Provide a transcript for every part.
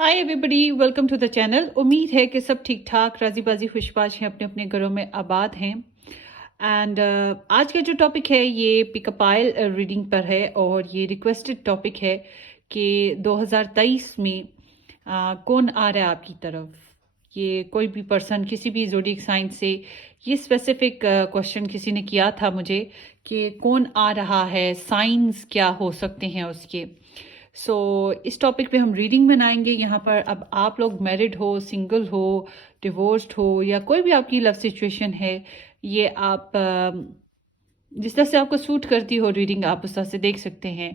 Hi everybody, welcome to the channel. उम्मीद है कि सब ठीक ठाक, राजी बाजी खुशबाश हैं, अपने अपने घरों में आबाद हैं। एंड आज का जो टॉपिक है ये पिकअपाइल रीडिंग पर है और ये रिक्वेस्टेड टॉपिक है कि 2023 में कौन आ रहा है आपकी तरफ। ये कोई भी पर्सन किसी भी ज़ोडिएक साइन से ये स्पेसिफिक क्वेश्चन किसी ने किया था मुझे कि कौन आ रहा है, साइंस क्या हो सकते हैं उसके। सो इस टॉपिक पे हम रीडिंग बनाएंगे यहाँ पर। अब आप लोग मैरिड हो, सिंगल हो, डिवोर्स्ड हो या कोई भी आपकी लव सिचुएशन है, ये आप जिस तरह से आपको सूट करती हो रीडिंग आप उस तरह से देख सकते हैं।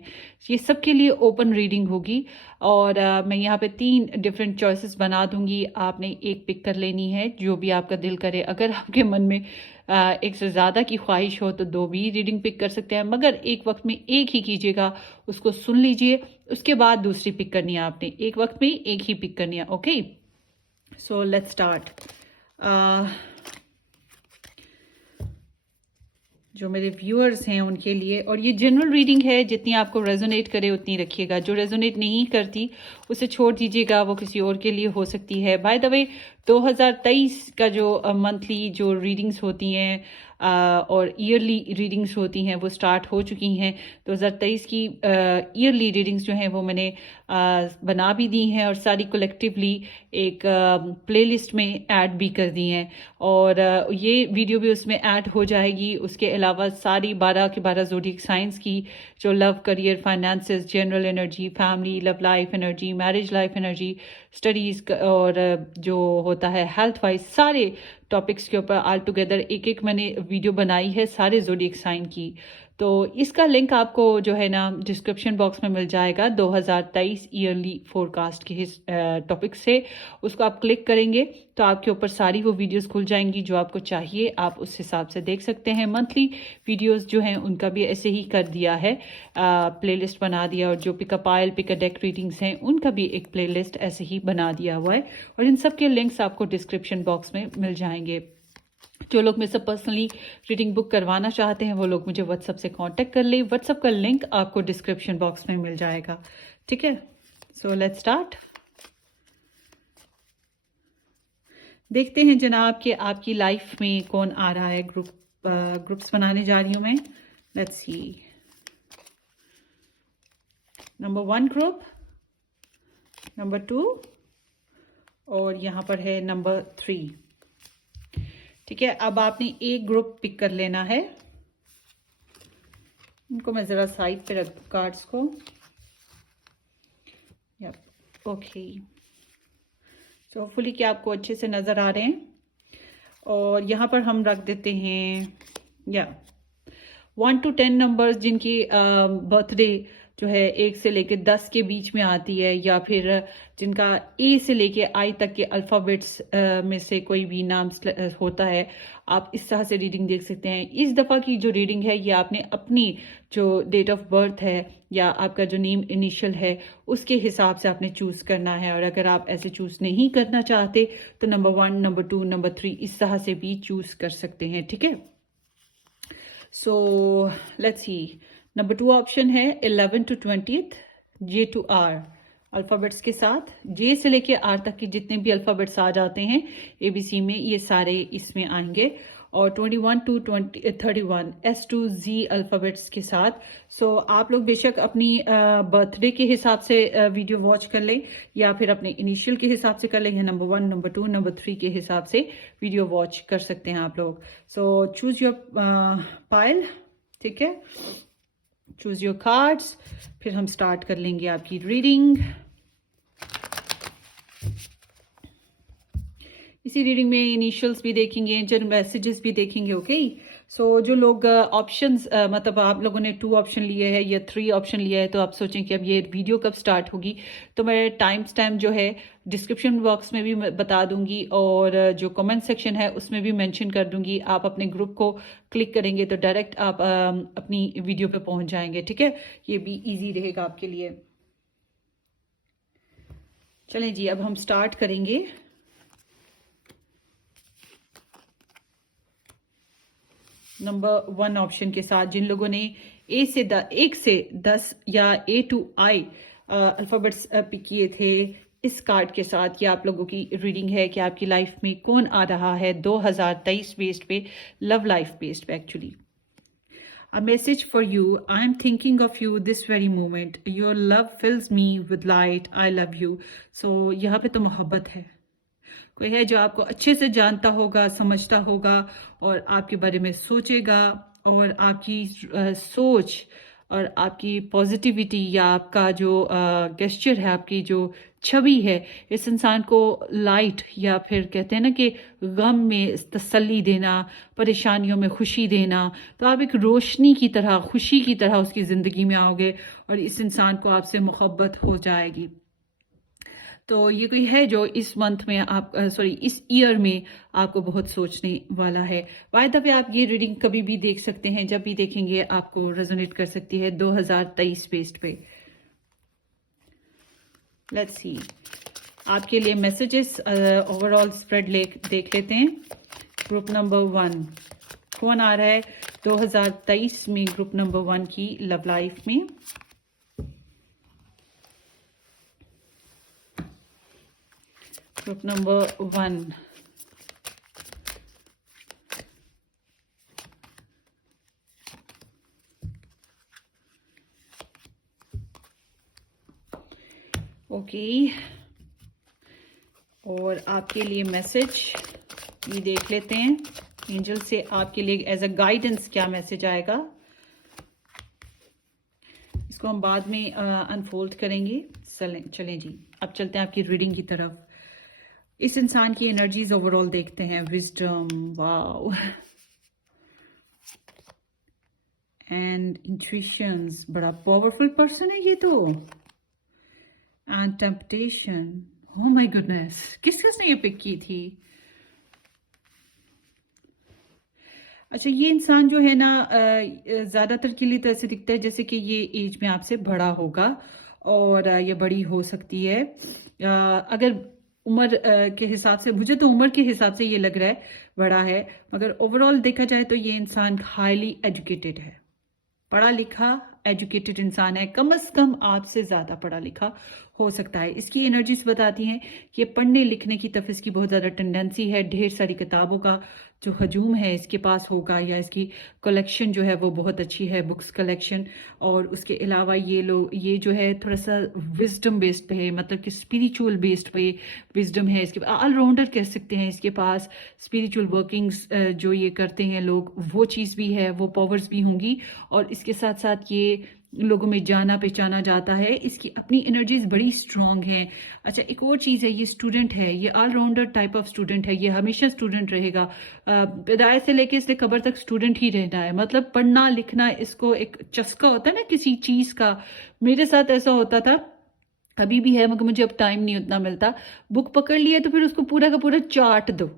ये सबके लिए ओपन रीडिंग होगी और मैं यहाँ पे 3 डिफरेंट चॉइसेस बना दूंगी। आपने एक पिक कर लेनी है जो भी आपका दिल करे। अगर आपके मन में एक से ज़्यादा की ख्वाहिश हो तो 2 भी रीडिंग पिक कर सकते हैं, मगर एक वक्त में एक ही कीजिएगा, उसको सुन लीजिए, उसके बाद दूसरी पिक करनी है। आपने एक वक्त में एक ही पिक करनी है। Okay, so let's start. जो मेरे व्यूअर्स हैं उनके लिए, और ये जनरल रीडिंग है, जितनी आपको रेजोनेट करे उतनी रखिएगा, जो रेजोनेट नहीं करती उसे छोड़ दीजिएगा, वो किसी और के लिए हो सकती है। बाय द वे 2023 का जो मंथली जो रीडिंग्स होती हैं और ईयरली रीडिंग्स होती हैं वो स्टार्ट हो चुकी हैं। 2023 की ईयरली रीडिंग्स जो हैं वो मैंने बना भी दी हैं और सारी कलेक्टिवली एक प्लेलिस्ट में ऐड भी कर दी हैं और ये वीडियो भी उसमें ऐड हो जाएगी। उसके अलावा सारी 12 के 12 ज़ोडिएक साइंस की जो love, career, finances, general energy, family, love life energy, marriage life energy, studies और जो होता है हेल्थ वाइज, सारे टॉपिक्स के ऊपर ऑल टुगेदर एक एक मैंने वीडियो बनाई है सारे ज़ोडिएक साइन की। तो इसका लिंक आपको जो है ना डिस्क्रिप्शन बॉक्स में मिल जाएगा। 2023 ईयरली फोरकास्ट के टॉपिक से उसको आप क्लिक करेंगे तो आपके ऊपर सारी वो वीडियोस खुल जाएंगी जो आपको चाहिए, आप उस हिसाब से देख सकते हैं। मंथली वीडियोस जो हैं उनका भी ऐसे ही कर दिया है, प्लेलिस्ट बना दिया, और जो पिकअपाइल, पिकाडेक रीडिंग्स हैं उनका भी एक प्लेलिस्ट ऐसे ही बना दिया हुआ है और इन सब के लिंक्स आपको डिस्क्रिप्शन बॉक्स में मिल जाएंगे। जो लोग मेरे से पर्सनली रीडिंग बुक करवाना चाहते हैं वो लोग मुझे व्हाट्सएप से कांटेक्ट कर ले। व्हाट्सएप का लिंक आपको डिस्क्रिप्शन बॉक्स में मिल जाएगा, ठीक है। So let's start. देखते हैं जनाब कि आपकी लाइफ में कौन आ रहा है। ग्रुप्स बनाने जा रही हूं मैं। Let's see. Number 1 group, number 2 और यहाँ पर है नंबर 3, ठीक है। अब आपने एक ग्रुप पिक कर लेना है। इनको मैं ज़रा साइड पे रख दूँ कार्ड्स को। Yup, okay. तो होपफुली कि आपको अच्छे से नज़र आ रहे हैं। और यहाँ पर हम रख देते हैं 1 to 10 नंबर्स जिनकी बर्थडे जो है 1 से लेकर 10 के बीच में आती है, या फिर जिनका ए से लेके आई तक के अल्फ़ाबेट्स में से कोई भी नाम होता है। आप इस तरह से रीडिंग देख सकते हैं। इस दफ़ा की जो रीडिंग है ये आपने अपनी जो डेट ऑफ बर्थ है या आपका जो नेम इनिशियल है उसके हिसाब से आपने चूज़ करना है। और अगर आप ऐसे चूज़ नहीं करना चाहते तो नंबर 1, नंबर 2, नंबर 3 इस तरह से भी चूज़ कर सकते हैं, ठीक है। So let's C. Number 2 option है 11 to 20th, J to R alphabets के साथ। जे से लेके आर तक के जितने भी अल्फ़ाबेट्स आ जाते हैं ABC में, ये सारे इसमें आएंगे। और 21 to 31 S to Z alphabets के साथ। सो आप लोग बेशक अपनी बर्थडे के हिसाब से वीडियो वॉच कर लें या फिर अपने इनिशियल के हिसाब से कर लें, या नंबर 1, नंबर 2, नंबर 3 के हिसाब से वीडियो वॉच कर सकते हैं आप लोग। सो चूज़ योर पाइल, ठीक है। Choose your cards. फिर हम स्टार्ट कर लेंगे आपकी रीडिंग। इसी रीडिंग में इनिशियल्स भी देखेंगे, जनरल मैसेजेस भी देखेंगे, ओके। सो जो लोग ऑप्शंस मतलब आप लोगों ने 2 ऑप्शन लिए हैं या 3 ऑप्शन लिया है तो आप सोचें कि अब ये वीडियो कब स्टार्ट होगी, तो मैं टाइम स्टैम्प जो है डिस्क्रिप्शन बॉक्स में भी बता दूंगी और जो कमेंट सेक्शन है उसमें भी मेंशन कर दूंगी। आप अपने ग्रुप को क्लिक करेंगे तो डायरेक्ट आप अपनी वीडियो पे पहुंच जाएंगे, ठीक है। ये भी इजी रहेगा आपके लिए। चलें जी, अब हम स्टार्ट करेंगे। नंबर 1 ऑप्शन के साथ जिन लोगों ने 1 से 10 या A to I alphabets pick किए थे, इस कार्ड के साथ ये आप लोगों की रीडिंग है कि आपकी लाइफ में कौन आ रहा है 2023 बेस्ड पे, लव लाइफ बेस्ड पे actually. A message for you. I'm thinking of you this very moment. Your love fills me with light. I love you. So यहाँ पे तो मोहब्बत है। कोई है जो आपको अच्छे से जानता होगा, समझता होगा और आपके बारे में सोचेगा, और आपकी सोच और आपकी पॉजिटिविटी या आपका जो गेस्चर है, आपकी जो छवि है, इस इंसान को लाइट, या फिर कहते हैं ना कि गम में तसल्ली देना, परेशानियों में खुशी देना। तो आप एक रोशनी की तरह, खुशी की तरह उसकी ज़िंदगी में आओगे और इस इंसान को आपसे मोहब्बत हो जाएगी। तो ये कोई है जो इस मंथ में आप इस ईयर में आपको बहुत सोचने वाला है। बाय द वे, आप ये रीडिंग कभी भी देख सकते हैं, जब भी देखेंगे आपको रेजोनेट कर सकती है 2023 बेस्ड पे। लेट्स सी आपके लिए मैसेजेस, ओवरऑल स्प्रेड देख लेते हैं। ग्रुप नंबर 1 कौन आ रहा है 2023 में ग्रुप नंबर 1 की लव लाइफ में। Group number 1. ओके, और आपके लिए मैसेज ये देख लेते हैं। एंजल से आपके लिए एज अ गाइडेंस क्या मैसेज आएगा, इसको हम बाद में अनफोल्ड करेंगे। चलें जी, अब चलते हैं आपकी रीडिंग की तरफ। इस इंसान की एनर्जीज ओवरऑल देखते हैं। विजडम, वाओ, एंड इंट्यूशंस, बड़ा पावरफुल पर्सन है ये तो। And temptation, oh my goodness, किसने ये पिक की थी? अच्छा, ये इंसान जो है ना, ज़्यादातर के लिए तो ऐसे दिखता है जैसे कि ये एज में आपसे बड़ा होगा, और ये बड़ी हो सकती है। अगर उम्र के हिसाब से, मुझे तो उम्र के हिसाब से ये लग रहा है बड़ा है, मगर ओवरऑल देखा जाए तो ये इंसान हाईली एजुकेटेड है, पढ़ा लिखा एजुकेटेड इंसान है। कम से कम आपसे ज़्यादा पढ़ा लिखा हो सकता है। इसकी एनर्जीज बताती हैं कि पढ़ने लिखने की तरफ इसकी बहुत ज़्यादा टेंडेंसी है। ढेर सारी किताबों का जो हजूम है इसके पास होगा, या इसकी कलेक्शन जो है वो बहुत अच्छी है, बुक्स कलेक्शन। और उसके अलावा ये जो है थोड़ा सा विजडम बेस्ड पे है, मतलब कि स्पिरिचुअल बेस्ड पे विजडम है इसके, ऑलराउंडर कह सकते हैं इसके पास। स्पिरिचुअल वर्किंग्स जो ये करते हैं लोग, वो चीज़ भी है, वो पावर्स भी होंगी। और इसके साथ साथ ये लोगों में जाना पहचाना जाता है। इसकी अपनी एनर्जीज बड़ी स्ट्रांग हैं। अच्छा, एक और चीज़ है, ये स्टूडेंट है, ये ऑलराउंडर टाइप ऑफ स्टूडेंट है, ये हमेशा स्टूडेंट रहेगा। पैदाइश से लेके इसने कब्र तक स्टूडेंट ही रहना है। मतलब पढ़ना लिखना इसको एक चस्का होता है ना किसी चीज़ का। मेरे साथ ऐसा होता था, अभी भी है, मगर मुझे अब टाइम नहीं उतना मिलता। बुक पकड़ लिया तो फिर उसको पूरा का पूरा चाट दो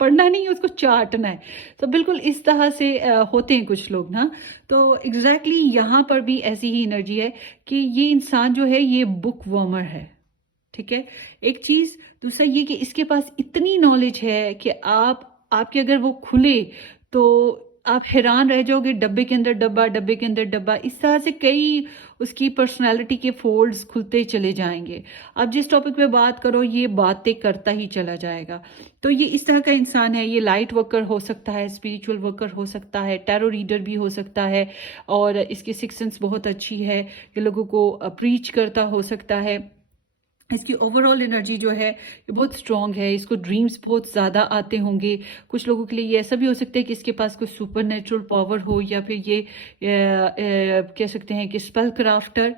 पढ़ना नहीं है, उसको चाटना है। तो बिल्कुल इस तरह से होते हैं कुछ लोग ना। तो एग्जैक्टली यहाँ पर भी ऐसी ही एनर्जी है कि ये इंसान जो है ये बुक वर्मर है, ठीक है, एक चीज। दूसरा ये कि इसके पास इतनी नॉलेज है कि आपके अगर वो खुले तो आप हैरान रह जाओगे। डब्बे के अंदर डब्बा, डब्बे के अंदर डब्बा, इस तरह से कई उसकी पर्सनालिटी के फोल्ड्स खुलते चले जाएंगे। आप जिस टॉपिक पे बात करो ये बातें करता ही चला जाएगा। तो ये इस तरह का इंसान है। ये लाइट वर्कर हो सकता है, स्पिरिचुअल वर्कर हो सकता है, टैरो रीडर भी हो सकता है, और इसकी सिक्स सेंस बहुत अच्छी है, ये लोगों को प्रीच करता हो सकता है। इसकी ओवरऑल एनर्जी जो है ये बहुत स्ट्रांग है। इसको ड्रीम्स बहुत ज़्यादा आते होंगे। कुछ लोगों के लिए ये ऐसा भी हो सकता है कि इसके पास कोई सुपर नेचुरल पावर हो, या फिर ये कह सकते हैं कि स्पेल क्राफ्टर।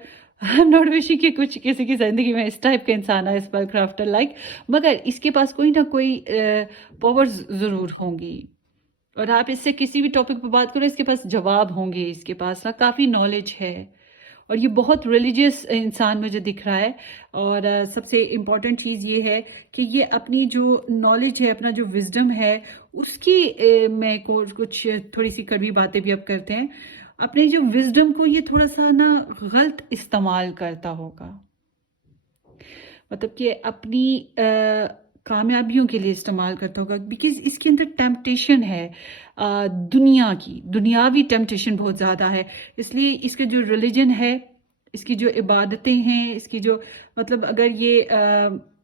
नॉट विशिंग कि कुछ किसी की ज़िंदगी में इस टाइप का इंसान है, स्पेल क्राफ्टर लाइक, मगर इसके पास कोई ना कोई पावर्स ज़रूर होंगी। और आप इससे किसी भी टॉपिक पर बात करो, इसके पास जवाब होंगे। इसके पास ना काफ़ी नॉलेज है, और ये बहुत रिलीजियस इंसान मुझे दिख रहा है। और सबसे इम्पॉर्टेंट चीज़ ये है कि ये अपनी जो नॉलेज है, अपना जो विजडम है, उसकी में कुछ थोड़ी सी कड़वी बातें भी अब करते हैं। अपने जो विजडम को ये थोड़ा सा ना गलत इस्तेमाल करता होगा, मतलब कि अपनी कामयाबियों के लिए इस्तेमाल करता होगा। बिकॉज इसके अंदर टेम्पटेशन है, दुनिया की, दुनियावी टेम्पटेशन बहुत ज़्यादा है। इसलिए इसका जो रिलीजन है इसकी जो इबादतें हैं, इसकी जो मतलब अगर ये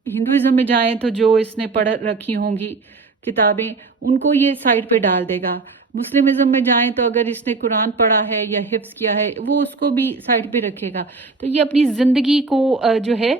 हिंदुइज्म में जाएं तो जो इसने पढ़ रखी होंगी किताबें, उनको ये साइड पे डाल देगा। मुस्लिमिज्म में जाएं तो अगर इसने कुरान पढ़ा है या हिफ्स किया है, वो उसको भी साइड पे रखेगा। तो ये अपनी ज़िंदगी को जो है,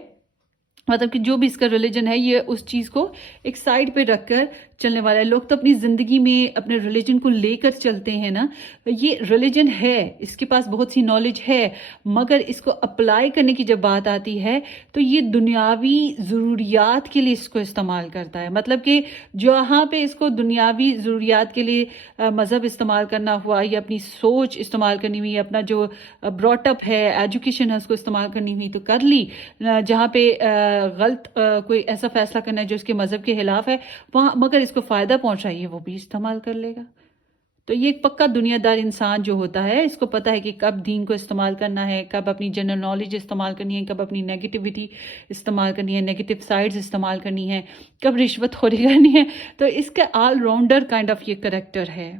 मतलब कि जो भी इसका रिलीजन है, ये उस चीज़ को एक साइड पे रखकर चलने वाला है। लोग तो अपनी ज़िंदगी में अपने रिलीजन को लेकर चलते हैं ना। ये रिलीजन है, इसके पास बहुत सी नॉलेज है, मगर इसको अप्लाई करने की जब बात आती है तो ये दुनियावी ज़रूरियात के लिए इसको इस्तेमाल करता है। मतलब कि जहाँ पे इसको दुनियावी ज़रूरियात के लिए मज़हब इस्तेमाल करना हुआ, या अपनी सोच इस्तेमाल करनी हुई, अपना जो ब्रॉटअप है, एजुकेशन है, उसको इस्तेमाल करनी हुई तो कर ली। जहाँ पे गलत कोई ऐसा फैसला करना है जो उसके मज़हब के खिलाफ है, वहाँ मगर इसको फ़ायदा पहुँचाइए, वो भी इस्तेमाल कर लेगा। तो ये एक पक्का दुनियादार इंसान जो होता है, इसको पता है कि कब दीन को इस्तेमाल करना है, कब अपनी जनरल नॉलेज इस्तेमाल करनी है, कब अपनी नेगेटिविटी इस्तेमाल करनी है, नेगेटिव साइड्स इस्तेमाल करनी है, कब रिश्वतखोरी करनी है। तो इसका ऑलराउंडर काइंड ऑफ ये करेक्टर है।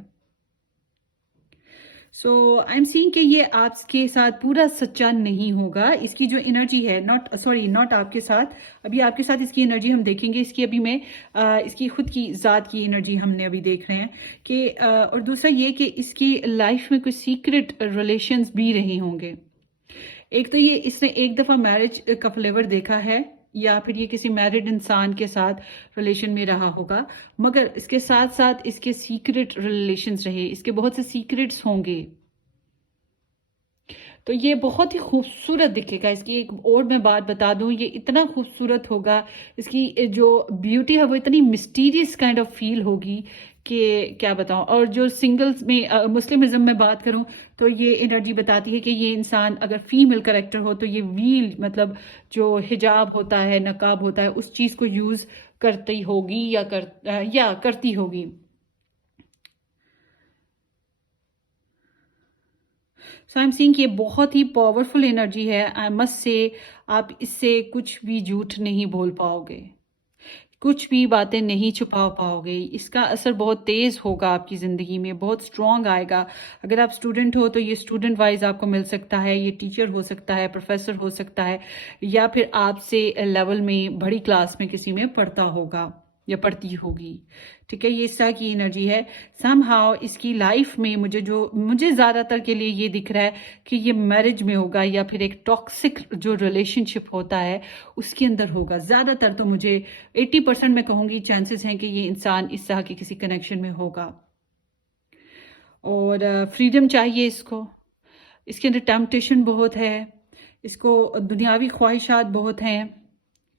सो आई एम सीइंग कि ये आपके साथ पूरा सच्चा नहीं होगा। इसकी जो एनर्जी है, नॉट आपके साथ, अभी आपके साथ इसकी एनर्जी हम देखेंगे। इसकी अभी मैं इसकी खुद की ज़ात की एनर्जी हमने अभी देख रहे हैं कि और दूसरा ये कि इसकी लाइफ में कुछ सीक्रेट रिलेशंस भी रहे होंगे। एक तो ये इसने एक दफ़ा मैरिज का फ्लेवर देखा है, या फिर ये किसी मैरिड इंसान के साथ रिलेशन में रहा होगा, मगर इसके साथ साथ इसके सीक्रेट रिलेशंस रहे, इसके बहुत से सीक्रेट्स होंगे। तो ये बहुत ही खूबसूरत दिखेगा। इसकी एक और मैं बात बता दूं, ये इतना खूबसूरत होगा, इसकी जो ब्यूटी है वो इतनी मिस्टीरियस काइंड ऑफ फील होगी कि क्या बताऊं। और जो सिंगल्स में मुस्लिमिज्म में बात करूं तो ये एनर्जी बताती है कि ये इंसान अगर फीमेल करेक्टर हो तो ये वील, मतलब जो हिजाब होता है, नकाब होता है, उस चीज़ को यूज़ करती होगी या करती होगी। सो आई एम सीइंग कि ये बहुत ही पावरफुल एनर्जी है। आई मस्ट से आप इससे कुछ भी झूठ नहीं बोल पाओगे, कुछ भी बातें नहीं छुपा पाओगे। इसका असर बहुत तेज़ होगा आपकी ज़िंदगी में, बहुत स्ट्रॉन्ग आएगा। अगर आप स्टूडेंट हो तो ये स्टूडेंट वाइज आपको मिल सकता है, ये टीचर हो सकता है, प्रोफेसर हो सकता है, या फिर आपसे लेवल में बड़ी क्लास में किसी में पढ़ता होगा या पढ़ती होगी। ठीक है, ये इस तरह की एनर्जी है। समहाउ इसकी लाइफ में मुझे ज़्यादातर के लिए ये दिख रहा है कि ये मैरिज में होगा, या फिर एक टॉक्सिक जो रिलेशनशिप होता है उसके अंदर होगा। ज़्यादातर तो मुझे 80% मैं कहूँगी चांसेस हैं कि ये इंसान इस तरह के किसी कनेक्शन में होगा। और फ्रीडम चाहिए इसको, इसके अंदर टेम्पटेशन बहुत है, इसको दुनियावी ख्वाहिशात बहुत हैं।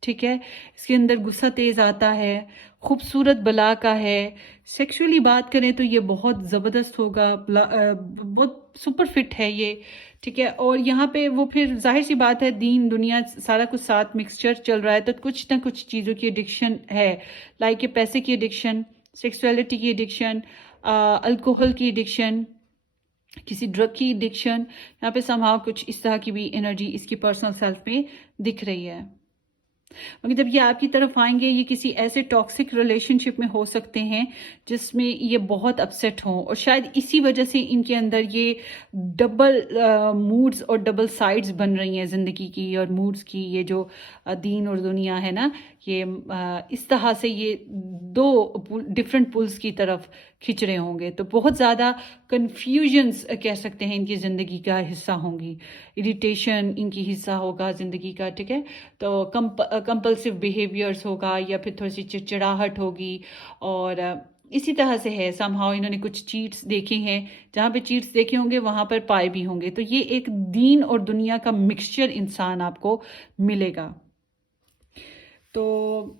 ठीक है, इसके अंदर गुस्सा तेज आता है, खूबसूरत बला का है। सेक्सुअली बात करें तो ये बहुत ज़बरदस्त होगा, बहुत सुपर फिट है ये। ठीक है, और यहाँ पे वो फिर जाहिर सी बात है, दीन दुनिया सारा कुछ साथ मिक्सचर चल रहा है, तो कुछ ना कुछ चीज़ों की एडिक्शन है। लाइक ये पैसे की एडिक्शन, सेक्सुअलिटी की एडिक्शन, अल्कोहल की एडिक्शन, किसी ड्रग की एडिक्शन। यहाँ पे समहाउ कुछ इस तरह की भी एनर्जी इसकी पर्सनल सेल्फ में दिख रही है। मगर जब ये आपकी तरफ आएंगे, ये किसी ऐसे टॉक्सिक रिलेशनशिप में हो सकते हैं जिसमें ये बहुत अपसेट हों, और शायद इसी वजह से इनके अंदर ये डबल मूड्स और डबल साइड्स बन रही हैं ज़िंदगी की और मूड्स की। ये जो दीन और दुनिया है ना, ये इस तरह से ये दो डिफरेंट पुल्स की तरफ खिंच रहे होंगे। तो बहुत ज़्यादा कन्फ्यूजन्स कह सकते हैं इनकी ज़िंदगी का हिस्सा होंगी, इरिटेशन इनकी हिस्सा होगा ज़िंदगी का। ठीक है, तो कंपल्सिव बिहेवियर्स होगा, या फिर थोड़ी सी चिड़चिड़ाहट होगी। और इसी तरह से है, समहाउ इन्होंने कुछ चीट्स देखे हैं, जहाँ पे चीट्स देखे होंगे वहाँ पर पाए भी होंगे। तो ये एक दीन और दुनिया का मिक्सचर इंसान आपको मिलेगा। तो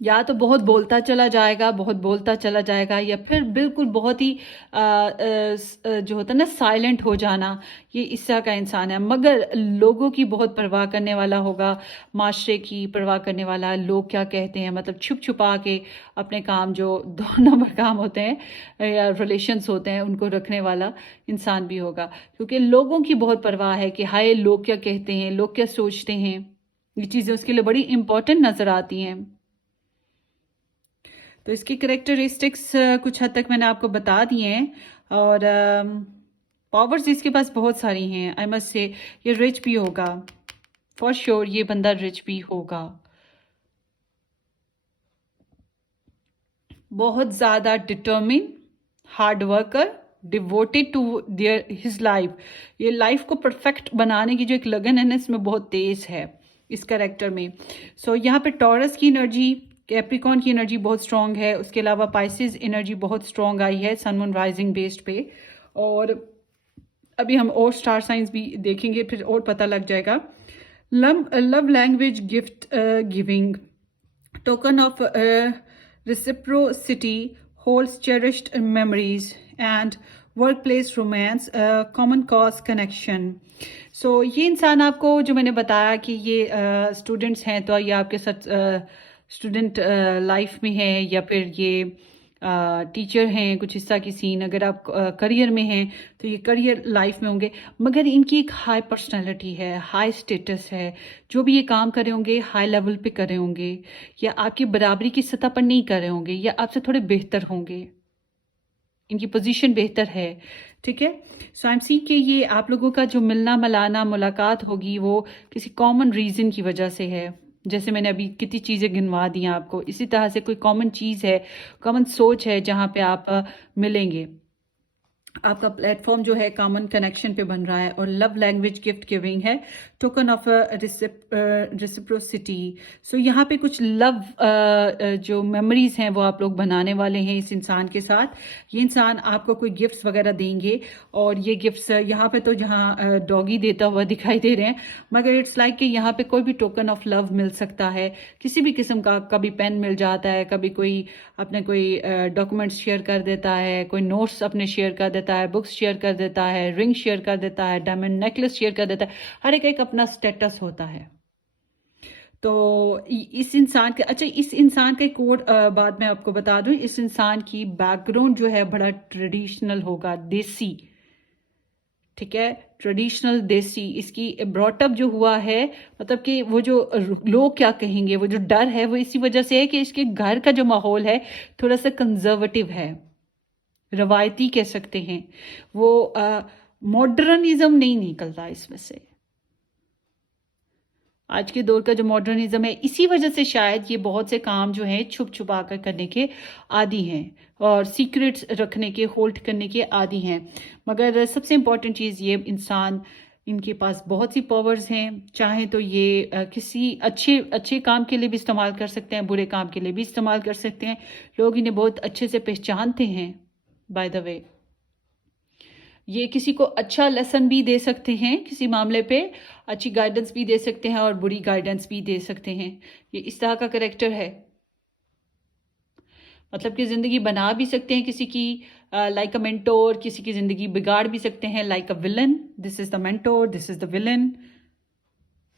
या तो बहुत बोलता चला जाएगा, बहुत बोलता चला जाएगा, या फिर बिल्कुल बहुत ही जो होता है ना साइलेंट हो जाना, ये इस तरह का इंसान है। मगर लोगों की बहुत परवाह करने वाला होगा, माशरे की परवाह करने वाला, लोग क्या कहते हैं, मतलब छुप छुपा के अपने काम जो 2 नंबर काम होते हैं या रिलेशंस होते हैं उनको रखने वाला इंसान भी होगा। क्योंकि लोगों की बहुत परवाह है कि हाय लोग क्या कहते हैं, लोग क्या सोचते हैं, ये चीज़ें उसके लिए बड़ी इंपॉर्टेंट नज़र आती हैं। तो इसकी करेक्टरिस्टिक्स कुछ हद तक मैंने आपको बता दिए हैं। और पावर्स इसके पास बहुत सारी हैं। आई मस्ट से ये रिच भी होगा, फॉर श्योर ये बंदा रिच भी होगा, बहुत ज़्यादा determine, hard worker, devoted to their his life. ये लाइफ को परफेक्ट बनाने की जो एक लगन है ना, इसमें बहुत तेज है इस कैरेक्टर में। सो यहाँ पे टॉरस की एनर्जी, कैप्रिकॉर्न की एनर्जी बहुत स्ट्रांग है। उसके अलावा पाइसेस एनर्जी बहुत स्ट्रांग आई है सन मून राइजिंग बेस्ड पे। और अभी हम और स्टार साइंस भी देखेंगे, फिर और पता लग जाएगा। Love language gift giving, token of reciprocity, holds cherished memories and workplace romance, common cause connection. So ये इंसान आपको, जो मैंने बताया कि ये स्टूडेंट्स हैं, तो ये आपके साथ स्टूडेंट लाइफ में है, या फिर ये टीचर हैं, कुछ हिस्सा की सीन। अगर आप करियर में हैं तो ये करियर लाइफ में होंगे, मगर इनकी एक हाई पर्सनैलिटी है, हाई स्टेटस है। जो भी ये काम कर रहे होंगे हाई लेवल पे कर रहे होंगे, या आपकी बराबरी की सतह पर नहीं कर रहे होंगे, या आपसे थोड़े बेहतर होंगे, इनकी पोजीशन बेहतर है। ठीक है, सो आई एम सी के ये आप लोगों का जो मिलना मिलाना मुलाकात होगी वो किसी कॉमन रीजन की वजह से है। जैसे मैंने अभी कितनी चीज़ें गिनवा दी आपको, इसी तरह से कोई कॉमन चीज़ है, कॉमन सोच है, जहाँ पे आप मिलेंगे। आपका प्लेटफॉर्म जो है कॉमन कनेक्शन पे बन रहा है। और लव लैंग्वेज गिफ्ट गिविंग है, टोकन ऑफ रिसिप्रोसिटी। सो यहाँ पे कुछ लव जो मेमोरीज हैं वो आप लोग बनाने वाले हैं इस इंसान के साथ। ये इंसान आपको कोई गिफ्ट्स वगैरह देंगे, और ये गिफ्ट्स यहाँ पे तो जहाँ डॉगी देता हुआ दिखाई दे रहे हैं, मगर इट्स लाइक कि यहाँ पे कोई भी टोकन ऑफ लव मिल सकता है, किसी भी किस्म का। कभी पेन मिल जाता है, कभी कोई अपने कोई डॉक्यूमेंट्स शेयर कर देता है, कोई नोट्स अपने शेयर कर देता है, बुक्स शेयर कर देता है, रिंग शेयर कर देता है, डायमंड नेकलेस शेयर कर देता है। हर एक अपना स्टेटस होता है। तो इस इंसान के, अच्छा इस इंसान का कोड बाद में आपको बता दूं, इस इंसान की बैकग्राउंड जो है बड़ा ट्रेडिशनल होगा, देसी। ठीक है, ट्रेडिशनल देसी। इसकी ब्रॉटअप जो हुआ है, मतलब कि वो जो लोग क्या कहेंगे, वो जो डर है, वो इसी वजह से है कि इसके घर का जो माहौल है थोड़ा सा कंजर्वेटिव है, रवायती कह सकते हैं। वो मॉडर्निज्म नहीं निकलता इसमें से। आज के दौर का जो मॉडर्निज्म है, इसी वजह से शायद ये बहुत से काम जो हैं छुप छुपा कर करने के आदी हैं, और सीक्रेट्स रखने के, होल्ड करने के आदी हैं। मगर सबसे इम्पॉर्टेंट चीज़, ये इंसान, इनके पास बहुत सी पावर्स हैं। चाहे तो ये किसी अच्छे अच्छे काम के लिए भी इस्तेमाल कर सकते हैं, बुरे काम के लिए भी इस्तेमाल कर सकते हैं। लोग इन्हें बहुत अच्छे से पहचानते हैं। बाय द वे, ये किसी को अच्छा लेसन भी दे सकते हैं, किसी मामले पे अच्छी गाइडेंस भी दे सकते हैं, और बुरी गाइडेंस भी दे सकते हैं। ये इस तरह का करेक्टर है, मतलब कि ज़िंदगी बना भी सकते हैं किसी की, लाइक अ मेंटोर। किसी की ज़िंदगी बिगाड़ भी सकते हैं, like a villain. This is the mentor, this is the villain.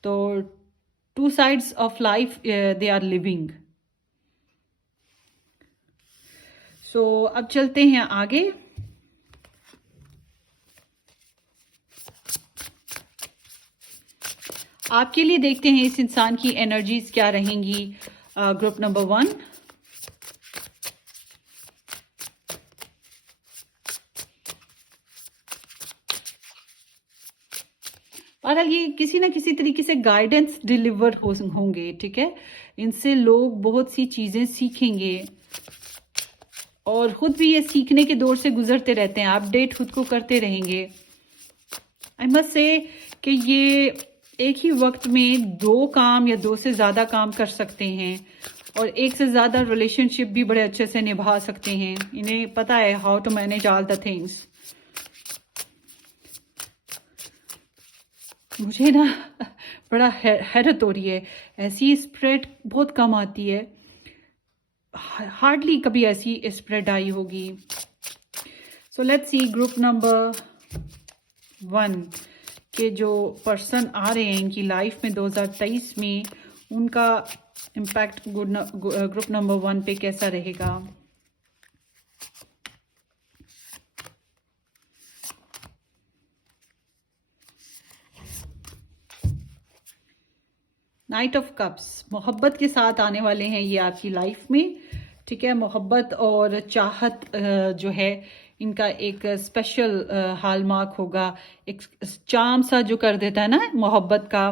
तो two sides of life they are living. So अब चलते हैं आगे। आपके लिए देखते हैं इस इंसान की एनर्जीज क्या रहेंगी। ग्रुप नंबर 1, बहरहाल ये किसी ना किसी तरीके से गाइडेंस डिलीवर होंगे। ठीक है, इनसे लोग बहुत सी चीजें सीखेंगे, और खुद भी ये सीखने के दौर से गुजरते रहते हैं, अपडेट खुद को करते रहेंगे। आई मस्ट से कि ये एक ही वक्त में 2 काम या 2 से ज़्यादा काम कर सकते हैं, और एक से ज़्यादा रिलेशनशिप भी बड़े अच्छे से निभा सकते हैं। इन्हें पता है how to manage all the things. मुझे ना बड़ा हैरत हो रही है, ऐसी स्प्रेड बहुत कम आती है, हार्डली कभी ऐसी स्प्रेड आई होगी। So let's see group number 1 के जो पर्सन आ रहे हैं इनकी लाइफ में 2023 में, उनका इम्पैक्ट ग्रुप नंबर 1 पे कैसा रहेगा। नाइट ऑफ कप्स, मोहब्बत के साथ आने वाले हैं ये आपकी लाइफ में। ठीक है, मोहब्बत और चाहत जो है इनका एक स्पेशल हॉलमार्क होगा, एक चार्म सा जो कर देता है ना, मोहब्बत का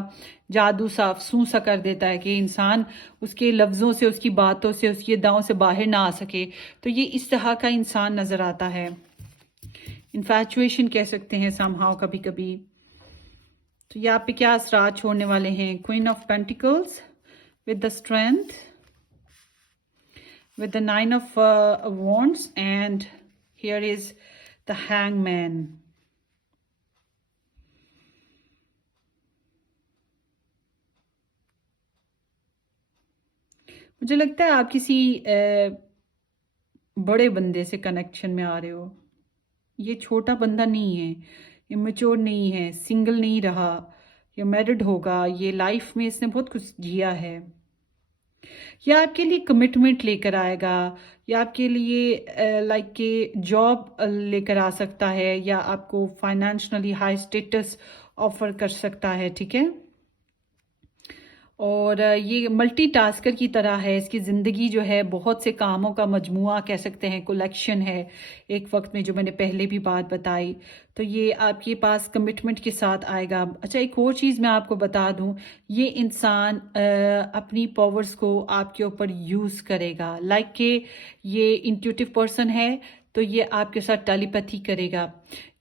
जादू सा, अफसूं सा कर देता है कि इंसान उसके लफ्ज़ों से, उसकी बातों से, उसकी अदाओं से बाहर ना आ सके। तो ये इस तरह का इंसान नज़र आता है। इन्फैचुएशन कह सकते हैं समहाउ कभी कभी। तो ये आप पे क्या असरात छोड़ने वाले हैं? Queen of pentacles with the strength, with the nine of wands, and here is the hangman. मुझे लगता है आप किसी बड़े बंदे से कनेक्शन में आ रहे हो। ये छोटा बंदा नहीं है, इमेच्योर नहीं है, सिंगल नहीं रहा, ये मैरिड होगा, ये लाइफ में इसने बहुत कुछ जिया है। या आपके लिए कमिटमेंट लेकर आएगा, या आपके लिए लाइक के जॉब लेकर आ सकता है, या आपको फाइनेंशियली हाई स्टेटस ऑफर कर सकता है, ठीक है। और ये मल्टीटास्कर की तरह है, इसकी ज़िंदगी जो है बहुत से कामों का मजमुआ कह सकते हैं, कलेक्शन है एक वक्त में, जो मैंने पहले भी बात बताई। तो ये आपके पास कमिटमेंट के साथ आएगा। अच्छा, एक और चीज़ मैं आपको बता दूं, ये इंसान अपनी पावर्स को आपके ऊपर यूज़ करेगा, लाइक के ये इंट्यूटिव पर्सन है, तो ये आपके साथ टेलीपैथी करेगा।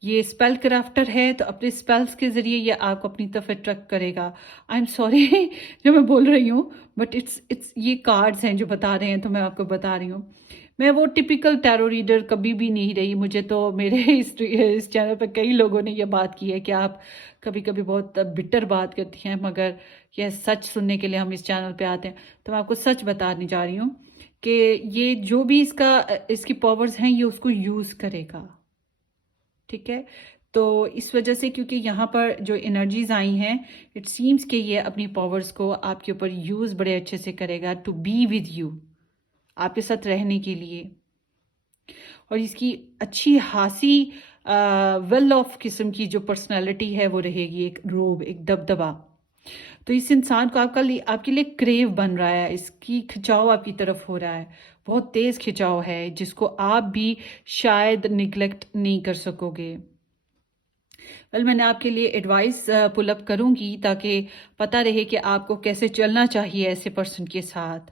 ये स्पेल क्राफ्टर है, तो अपने स्पेल्स के ज़रिए ये आपको अपनी तरफ अट्रैक्ट करेगा। आई एम सॉरी जो मैं बोल रही हूँ, बट इट्स ये कार्ड्स हैं जो बता रहे हैं, तो मैं आपको बता रही हूँ। मैं वो टिपिकल टैरो रीडर कभी भी नहीं रही। मुझे तो मेरे इस चैनल पर कई लोगों ने ये बात की है कि आप कभी कभी बहुत बिटर बात करती हैं, मगर यह सच सुनने के लिए हम इस चैनल पे आते हैं। तो मैं आपको सच बताने जा रही हूँ कि ये जो भी इसकी पावर्स हैं, ये उसको यूज़ करेगा, ठीक है। तो इस वजह से, क्योंकि यहाँ पर जो एनर्जीज आई हैं, इट सीम्स कि ये अपनी पावर्स को आपके ऊपर यूज़ बड़े अच्छे से करेगा, टू बी विद यू, आपके साथ रहने के लिए। और इसकी अच्छी खासी वेल ऑफ किस्म की जो पर्सनालिटी है वो रहेगी, एक रोब, एक दबदबा। तो इस इंसान को आपके लिए क्रेव बन रहा है, इसकी खिंचाव आपकी तरफ हो रहा है, बहुत तेज खिंचाव है, जिसको आप भी शायद निगलेक्ट नहीं कर सकोगे। मैंने आपके लिए एडवाइस पुल अप करूंगी ताकि पता रहे कि आपको कैसे चलना चाहिए ऐसे पर्सन के साथ।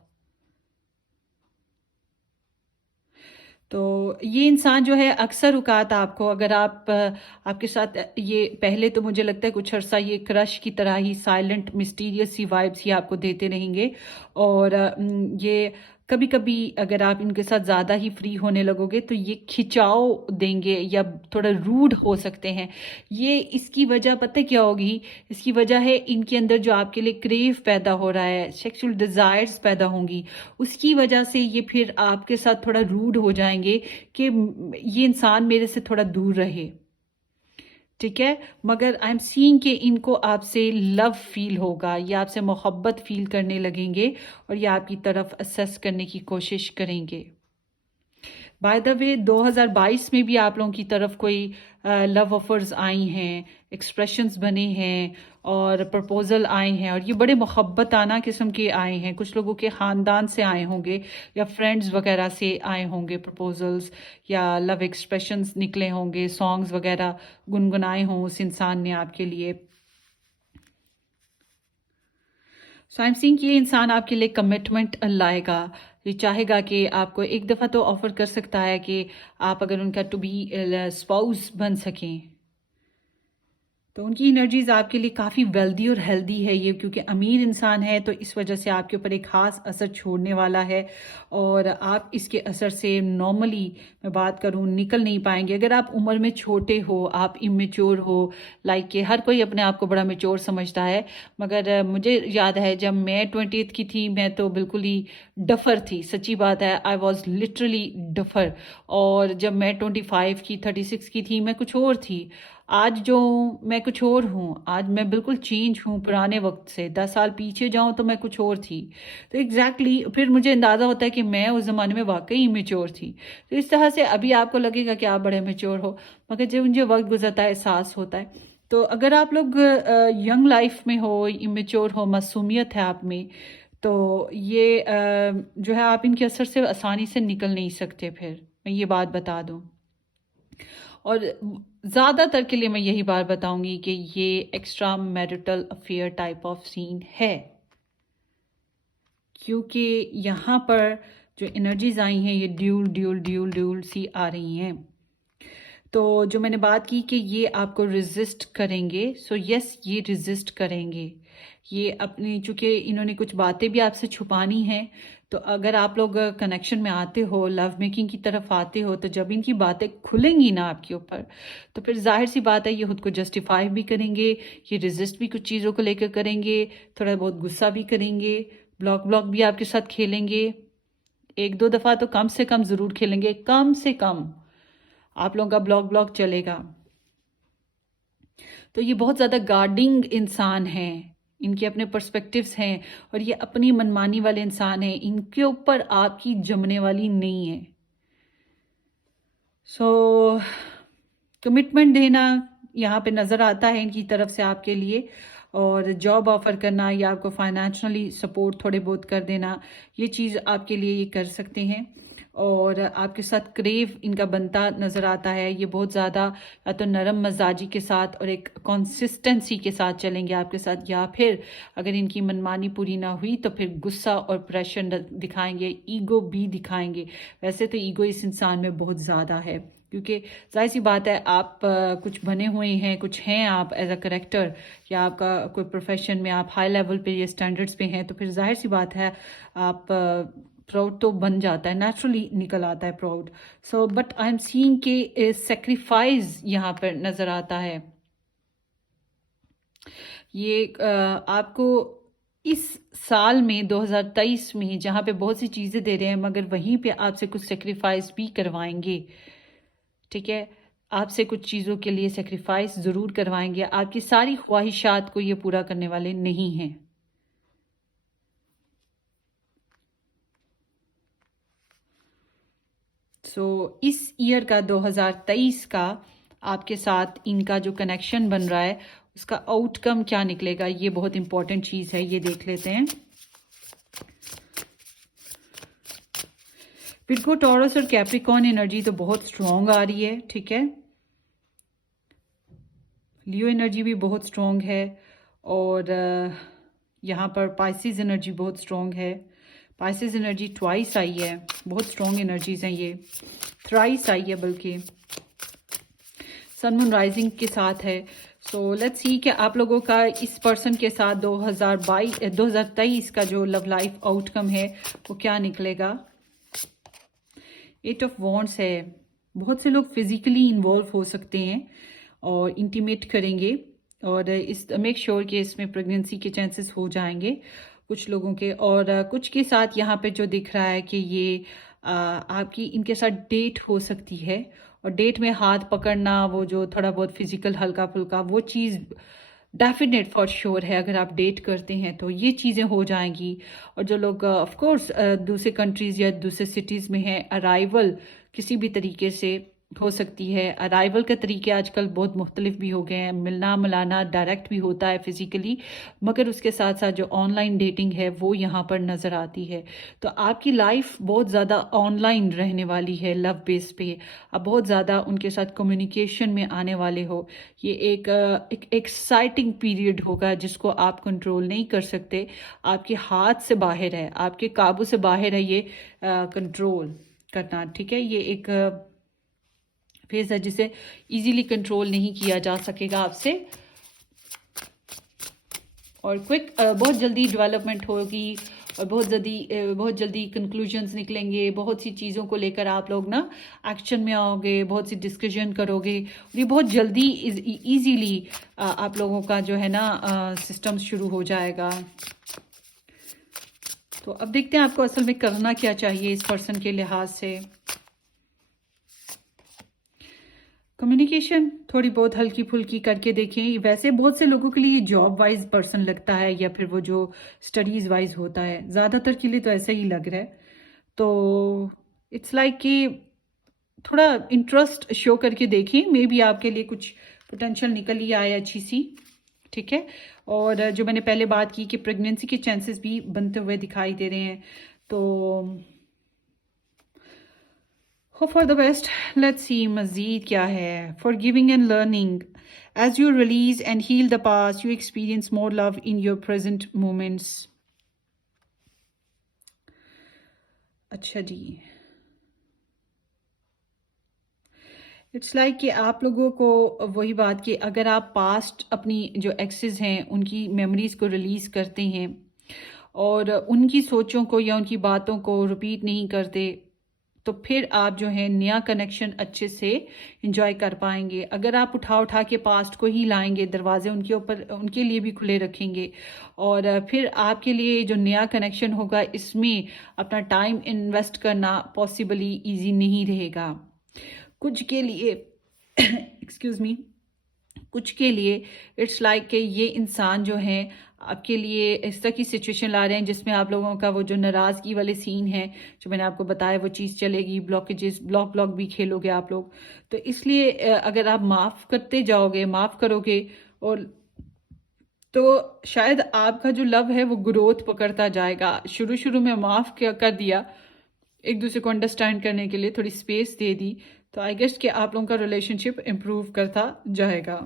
तो ये इंसान जो है, अक्सर औकात आपको, अगर आपके साथ ये पहले तो मुझे लगता है कुछ अर्सा ये क्रश की तरह ही साइलेंट मिस्टीरियस सी वाइब्स ही आपको देते रहेंगे। और ये कभी कभी अगर आप इनके साथ ज़्यादा ही फ्री होने लगोगे तो ये खिंचाव देंगे या थोड़ा रूड हो सकते हैं। ये इसकी वजह पता है क्या होगी? इसकी वजह है इनके अंदर जो आपके लिए क्रेव पैदा हो रहा है, सेक्सुअल डिज़ायर्स पैदा होंगी, उसकी वजह से ये फिर आपके साथ थोड़ा रूड हो जाएंगे कि ये इंसान मेरे से थोड़ा दूर रहे, ठीक है। मगर आई एम सीइंग कि इनको आपसे लव फील होगा, ये आपसे मोहब्बत फील करने लगेंगे और ये आपकी तरफ असेस करने की कोशिश करेंगे। बाय द वे, 2022 में भी आप लोगों की तरफ कोई लव ऑफर्स आई हैं, एक्सप्रेशंस बने हैं और प्रपोजल आए हैं, और ये बड़े मोहब्बताना किस्म के आए हैं। कुछ लोगों के ख़ानदान से आए होंगे या फ्रेंड्स वगैरह से आए होंगे प्रपोजल्स, या लव एक्सप्रेशंस निकले होंगे, सॉन्ग्स वगैरह गुनगुनाए हों उस इंसान ने आपके लिए। सो आई एम सीइंग कि ये इंसान आपके लिए कमिटमेंट लाएगा। ये चाहेगा कि आपको एक दफ़ा तो ऑफर कर सकता है कि आप अगर उनका टू बी स्पाउस बन सकें। तो उनकी एनर्जीज आपके लिए काफ़ी वेल्दी और हेल्दी है ये, क्योंकि अमीर इंसान है, तो इस वजह से आपके ऊपर एक ख़ास असर छोड़ने वाला है और आप इसके असर से नॉर्मली, मैं बात करूँ, निकल नहीं पाएंगे। अगर आप उम्र में छोटे हो, आप इमेच्योर हो, लाइक के हर कोई अपने आप को बड़ा मेच्योर समझता है, मगर मुझे याद है जब मैं 20th की थी, मैं तो बिल्कुल ही डफर थी, सच्ची बात है, आई वॉज लिटरली डफर। और जब मैं 25 की, 36 की थी, मैं कुछ और थी। आज जो मैं कुछ और हूँ, आज मैं बिल्कुल चेंज हूँ पुराने वक्त से। 10 साल पीछे जाऊँ तो मैं कुछ और थी। तो फिर मुझे अंदाज़ा होता है कि मैं उस ज़माने में वाकई मेच्योर थी। तो इस तरह से अभी आपको लगेगा कि आप बड़े मेच्योर हो, मगर जब मुझे वक्त गुजरता है एहसास होता है। तो अगर आप लोग यंग लाइफ में हो, इमेच्योर हो, मासूमियत है आप में, तो ये जो है, आप इनके असर से आसानी से निकल नहीं सकते। फिर मैं ये बात बता दूँ, और ज़्यादातर के लिए मैं यही बात बताऊंगी कि ये extra marital affair type of scene है, क्योंकि यहाँ पर जो एनर्जीज आई हैं ये ड्यूल ड्यूल ड्यूल ड्यूल सी आ रही हैं। तो जो मैंने बात की कि ये आपको रेजिस्ट करेंगे, सो यस ये रेजिस्ट करेंगे। ये अपनी, चूंकि इन्होंने कुछ बातें भी आपसे छुपानी हैं, तो अगर आप लोग कनेक्शन में आते हो, लव मेकिंग की तरफ आते हो, तो जब इनकी बातें खुलेंगी ना आपके ऊपर, तो फिर जाहिर सी बात है ये खुद को जस्टिफाई भी करेंगे, ये रेजिस्ट भी कुछ चीज़ों को लेकर करेंगे, थोड़ा बहुत गुस्सा भी करेंगे, ब्लॉक ब्लॉक भी आपके साथ खेलेंगे। एक दो दफ़ा तो कम से कम ज़रूर खेलेंगे, कम से कम आप लोगों का ब्लॉक ब्लॉक चलेगा। तो ये बहुत ज़्यादा गार्डिंग इंसान हैं, इनके अपने पर्सपेक्टिव्स हैं, और ये अपनी मनमानी वाले इंसान हैं, इनके ऊपर आपकी जमने वाली नहीं है। सो कमिटमेंट देना यहाँ पे नज़र आता है इनकी तरफ से आपके लिए, और जॉब ऑफर करना या आपको फाइनेंशियली सपोर्ट थोड़े बहुत कर देना, ये चीज़ आपके लिए ये कर सकते हैं। और आपके साथ क्रेव इनका बनता नज़र आता है, ये बहुत ज़्यादा या तो नरम मजाजी के साथ और एक कंसिस्टेंसी के साथ चलेंगे आपके साथ, या फिर अगर इनकी मनमानी पूरी ना हुई तो फिर गुस्सा और प्रेशर दिखाएंगे, ईगो भी दिखाएंगे। वैसे तो ईगो इस इंसान में बहुत ज़्यादा है, क्योंकि जाहिर सी बात है आप कुछ बने हुए हैं, कुछ हैं आप एज अ करेक्टर, या आपका कोई प्रोफेशन में आप हाई लेवल पे या स्टैंडर्ड्स पे हैं, तो फिर जाहिर सी बात है आप प्राउड तो बन जाता है, नेचुरली निकल आता है proud. So but I am seeing के सेक्रीफाइस यहाँ पर नज़र आता है। ये आपको इस साल में 2023 में जहाँ पे बहुत सी चीज़ें दे रहे हैं, मगर वहीं पे आपसे कुछ सेक्रीफाइस भी करवाएंगे, ठीक है। आपसे कुछ चीज़ों के लिए सेक्रीफाइस ज़रूर करवाएंगे, आपकी सारी ख्वाहिशात को ये पूरा करने वाले नहीं हैं। सो इस ईयर का 2023 का आपके साथ इनका जो कनेक्शन बन रहा है उसका आउटकम क्या निकलेगा, ये बहुत इंपॉर्टेंट चीज़ है, ये देख लेते हैं। विर्गो, टॉरस और कैप्रिकॉर्न एनर्जी तो बहुत स्ट्रॉन्ग आ रही है, ठीक है। लियो एनर्जी भी बहुत स्ट्रॉन्ग है, और यहाँ पर पाइसिस एनर्जी बहुत स्ट्रॉन्ग है। पाइसिस एनर्जी ट्वाइस आई है, बहुत स्ट्रॉन्ग एनर्जीज हैं ये, थ्राइस आई है बल्कि, सन मून राइजिंग के साथ है। सो लेट्स सी कि आप लोगों का इस पर्सन के साथ 2023 का जो लव लाइफ आउटकम है वो क्या निकलेगा। 8 ऑफ वॉन्ड्स है, बहुत से लोग फिजिकली इन्वॉल्व हो सकते हैं और इंटीमेट करेंगे, और इस मेक श्योर कि इसमें प्रेगनेंसी के चांसेस हो जाएंगे कुछ लोगों के। और कुछ के साथ यहाँ पे जो दिख रहा है कि ये आपकी इनके साथ डेट हो सकती है, और डेट में हाथ पकड़ना, वो जो थोड़ा बहुत फिजिकल हल्का फुल्का, वो चीज़ डेफिनेट फॉर श्योर है। अगर आप डेट करते हैं तो ये चीज़ें हो जाएंगी। और जो लोग ऑफ कोर्स दूसरे कंट्रीज़ या दूसरे सिटीज़ में हैं, अराइवल किसी भी तरीके से हो सकती है। अराइवल के तरीके आजकल बहुत मुख्तलिफ भी हो गए हैं, मिलना मिलाना डायरेक्ट भी होता है फिजिकली, मगर उसके साथ साथ जो ऑनलाइन डेटिंग है वो यहाँ पर नज़र आती है। तो आपकी लाइफ बहुत ज़्यादा ऑनलाइन रहने वाली है, लव बेस पे आप बहुत ज़्यादा उनके साथ कम्युनिकेशन में आने वाले हो। ये एक एक्साइटिंग पीरियड होगा जिसको आप कंट्रोल नहीं कर सकते, आपके हाथ से बाहर है, आपके काबू से बाहर है ये कंट्रोल करना, ठीक है। ये एक फेज है जिसे इजीली कंट्रोल नहीं किया जा सकेगा आपसे, और क्विक बहुत जल्दी डेवलपमेंट होगी, और बहुत जल्दी कंक्लूजन्स निकलेंगे। बहुत सी चीज़ों को लेकर आप लोग ना एक्शन में आओगे, बहुत सी डिस्कशन करोगे, और ये बहुत जल्दी इजीली आप लोगों का जो है ना सिस्टम शुरू हो जाएगा। तो अब देखते हैं आपको असल में करना क्या चाहिए इस पर्सन के लिहाज से। कम्युनिकेशन थोड़ी बहुत हल्की फुल्की करके देखें। वैसे बहुत से लोगों के लिए जॉब वाइज पर्सन लगता है, या फिर वो जो स्टडीज वाइज होता है, ज़्यादातर के लिए तो ऐसा ही लग रहा है। तो इट्स लाइक कि थोड़ा इंटरेस्ट शो करके देखें, मे बी आपके लिए कुछ पोटेंशियल निकल ही आए अच्छी सी, ठीक है। और जो मैंने पहले बात की कि प्रेगनेंसी के चांसेस भी बनते हुए दिखाई दे रहे हैं, तो hope for the best. Let's see Majeed क्या है। For giving and learning, as you release and heal the past you experience more love in your present moments. अच्छा जी, इट्स लाइक कि आप लोगों को वही बात कि अगर आप पास्ट अपनी जो एक्सेस हैं उनकी मेमोरीज को रिलीज करते हैं और उनकी सोचों को या उनकी बातों को रिपीट नहीं करते, तो फिर आप जो है नया कनेक्शन अच्छे से इंजॉय कर पाएंगे। अगर आप उठा उठा के पास्ट को ही लाएंगे, दरवाजे उनके ऊपर उनके लिए भी खुले रखेंगे, और फिर आपके लिए जो नया कनेक्शन होगा इसमें अपना टाइम इन्वेस्ट करना पॉसिबली इजी नहीं रहेगा। कुछ के लिए एक्सक्यूज मी, कुछ के लिए इट्स लाइक कि ये इंसान जो है आपके लिए इस तरह की सिचुएशन ला रहे हैं जिसमें आप लोगों का वो जो नाराज़गी वाले सीन है जो मैंने आपको बताया वो चीज़ चलेगी, ब्लॉकेजेस ब्लॉक ब्लॉक भी खेलोगे आप लोग। तो इसलिए अगर आप माफ़ करते जाओगे, माफ़ करोगे, और तो शायद आपका जो लव है वो ग्रोथ पकड़ता जाएगा। शुरू शुरू में माफ़ कर दिया, एक दूसरे को अंडरस्टैंड करने के लिए थोड़ी स्पेस दे दी, तो आई गेस कि आप लोगों का रिलेशनशिप इम्प्रूव करता जाएगा।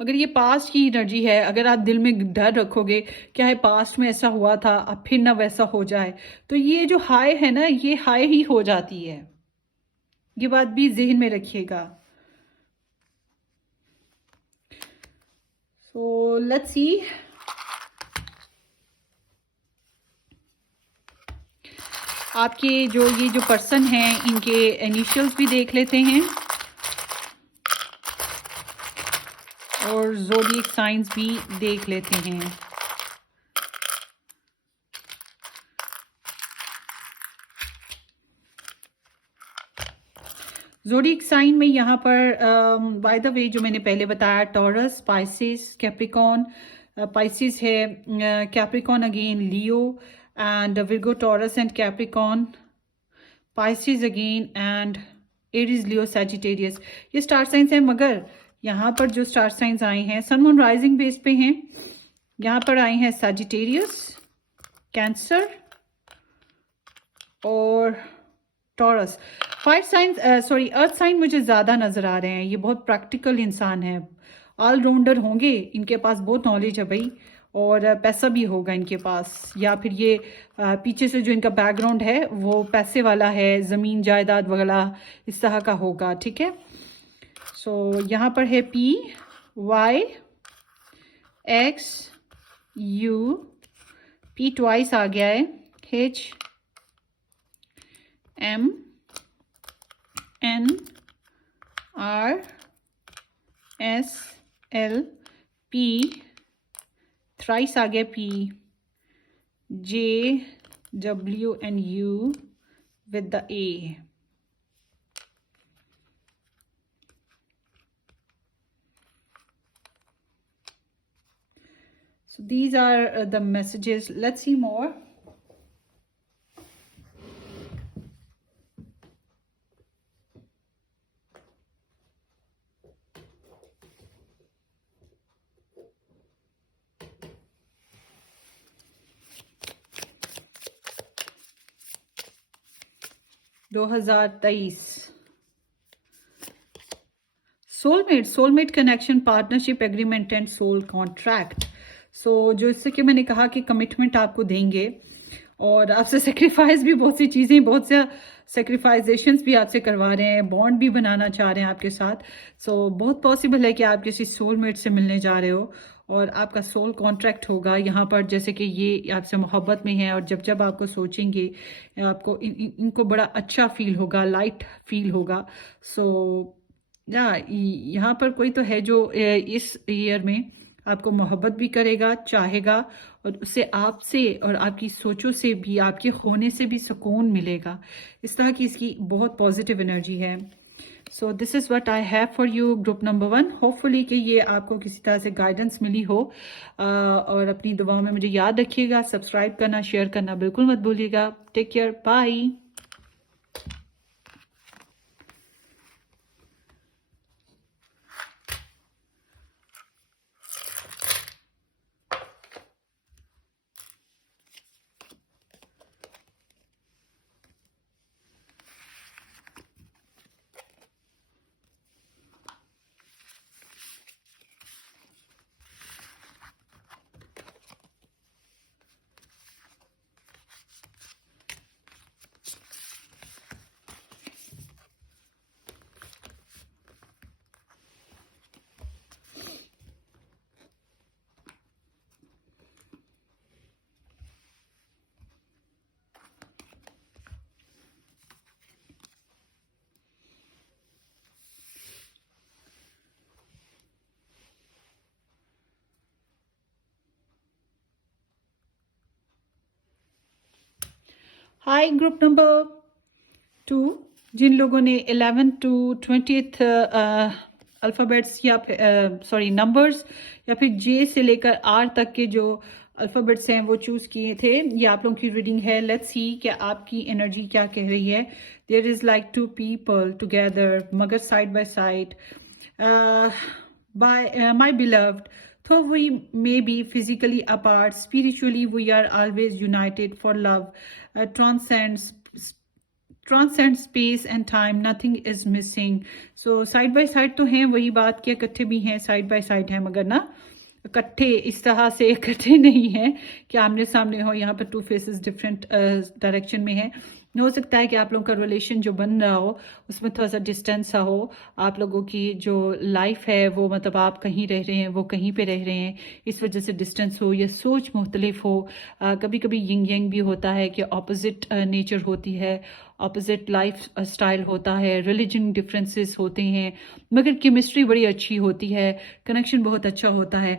मगर ये पास्ट की एनर्जी है। अगर आप दिल में डर रखोगे क्या है पास्ट में ऐसा हुआ था अब फिर ना वैसा हो जाए, तो ये जो हाय है ना ये हाय ही हो जाती है। ये बात भी जहन में रखिएगा। सो लेट्स सी, आपके जो ये जो पर्सन हैं इनके इनिशियल्स भी देख लेते हैं और ज़ोडिएक साइंस भी देख लेते हैं। ज़ोडिएक साइन में यहाँ पर बाय द वे जो मैंने पहले बताया, टॉरस, पाइसेस, कैप्रिकॉन, पाइसेस है, Capricorn again Leo, and Virgo, Taurus and Capricorn, Pisces again, and Aries, Leo, Sagittarius, ये स्टार साइंस हैं। मगर यहाँ पर जो स्टार साइंस आए हैं सन मून राइजिंग बेस पे हैं। यहाँ पर आए हैं सैजिटेरियस, कैंसर और Taurus. Fire science sorry earth sign मुझे ज़्यादा नज़र आ रहे हैं। ये बहुत प्रैक्टिकल इंसान है, ऑलराउंडर होंगे, इनके पास बहुत नॉलेज है भाई, और पैसा भी होगा इनके पास, या फिर ये पीछे से जो इनका बैकग्राउंड है वो पैसे वाला है, ज़मीन जायदाद वगैरह इस तरह का होगा। ठीक है, सो यहाँ पर है P Y X U, P twice आ गया है, H M N R S L P, thrice आ गया P, J W and U with the A. So these are the messages. Let's see more. दो 2023 soulmate connection, partnership agreement and soul contract. So जो इससे कि मैंने कहा कि commitment आपको देंगे और आपसे सेक्रीफाइस भी, बहुत सी चीज़ें, बहुत सा सेक्रीफाइजेशंस भी आपसे करवा रहे हैं, बॉन्ड भी बनाना चाह रहे हैं आपके साथ। सो बहुत पॉसिबल है कि आप किसी सोलमेट से मिलने जा रहे हो और आपका सोल कॉन्ट्रैक्ट होगा यहाँ पर। जैसे कि ये आपसे मोहब्बत में है और जब जब आपको सोचेंगे आपको इनको बड़ा अच्छा फील होगा, लाइट फील होगा। सो या यहाँ पर कोई तो है जो इस ईयर में आपको मोहब्बत भी करेगा, चाहेगा, और उससे आपसे और आपकी सोचों से भी, आपके होने से भी सुकून मिलेगा। इस तरह की इसकी बहुत पॉजिटिव एनर्जी है। So this is what I have for you group number 1। Hopefully कि ये आपको किसी तरह से गाइडेंस मिली हो, और अपनी दुआओं में मुझे याद रखिएगा। सब्सक्राइब करना, शेयर करना बिल्कुल मत भूलिएगा। Take care, bye. Hi group number 2, जिन लोगों ने 11 to 20th अल्फ़ाबेट्स या फिर नंबर्स या फिर जे से लेकर आर तक के जो अल्फ़ाबेट्स हैं वो चूज़ किए थे, ये आप लोगों की रीडिंग है। लेट्स सी कि आपकी एनर्जी क्या कह रही है। There is like two people together मगर side by side. By my beloved, though we may be physically apart, spiritually we are always united, for love transcends space and time, nothing is missing. So side by side तो हैं, वही बात कि इकट्ठे भी हैं, side by side हैं, मगर ना इकट्ठे इस तरह से इकट्ठे नहीं हैं कि आमने सामने हो। यहाँ पर टू फेसेस डिफरेंट डायरेक्शन में है। हो सकता है कि आप लोगों का रिलेशन जो बन रहा हो उसमें थोड़ा सा डिस्टेंस सा हो। आप लोगों की जो लाइफ है वो मतलब आप कहीं रह रहे हैं, वो कहीं पे रह रहे हैं, इस वजह से डिस्टेंस हो या सोच मुख्तलिफ हो। कभी कभी यिंग यांग भी होता है कि ऑपोजिट नेचर होती है, ऑपोजिट लाइफ स्टाइल होता है, रिलीजन डिफरेंसेस होते हैं, मगर केमिस्ट्री बड़ी अच्छी होती है, कनेक्शन बहुत अच्छा होता है।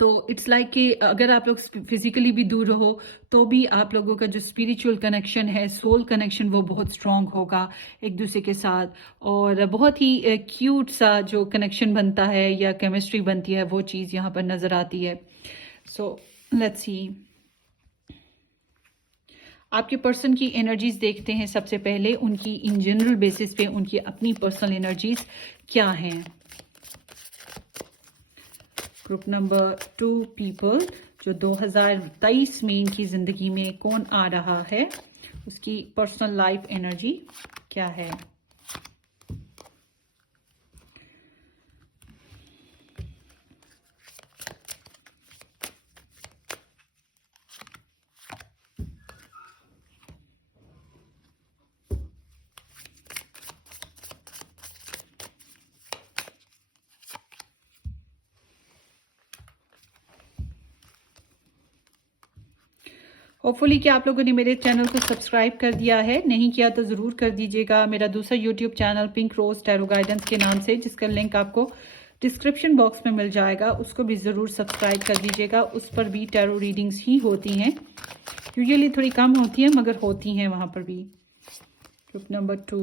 तो इट्स लाइक कि अगर आप लोग फिजिकली भी दूर रहो तो भी आप लोगों का जो स्पिरिचुअल कनेक्शन है, सोल कनेक्शन, वो बहुत स्ट्रांग होगा एक दूसरे के साथ। और बहुत ही क्यूट सा जो कनेक्शन बनता है या केमिस्ट्री बनती है, वो चीज़ यहाँ पर नज़र आती है। सो लेट्स सी, आपके पर्सन की एनर्जीज देखते हैं सबसे पहले। उनकी इन जनरल बेसिस पे उनकी अपनी पर्सनल एनर्जीज क्या हैं। ग्रुप नंबर 2 पीपल, जो 2023 में इनकी ज़िंदगी में कौन आ रहा है, उसकी पर्सनल लाइफ एनर्जी क्या है। होपफुली कि आप लोगों ने मेरे चैनल को सब्सक्राइब कर दिया है, नहीं किया तो ज़रूर कर दीजिएगा। मेरा दूसरा YouTube channel pink rose tarot guidance के नाम से, जिसका लिंक आपको डिस्क्रिप्शन बॉक्स में मिल जाएगा, उसको भी ज़रूर सब्सक्राइब कर दीजिएगा। उस पर भी टैरो रीडिंग्स ही होती हैं, यूजुअली थोड़ी कम होती हैं मगर होती हैं वहाँ पर भी। Group number 2,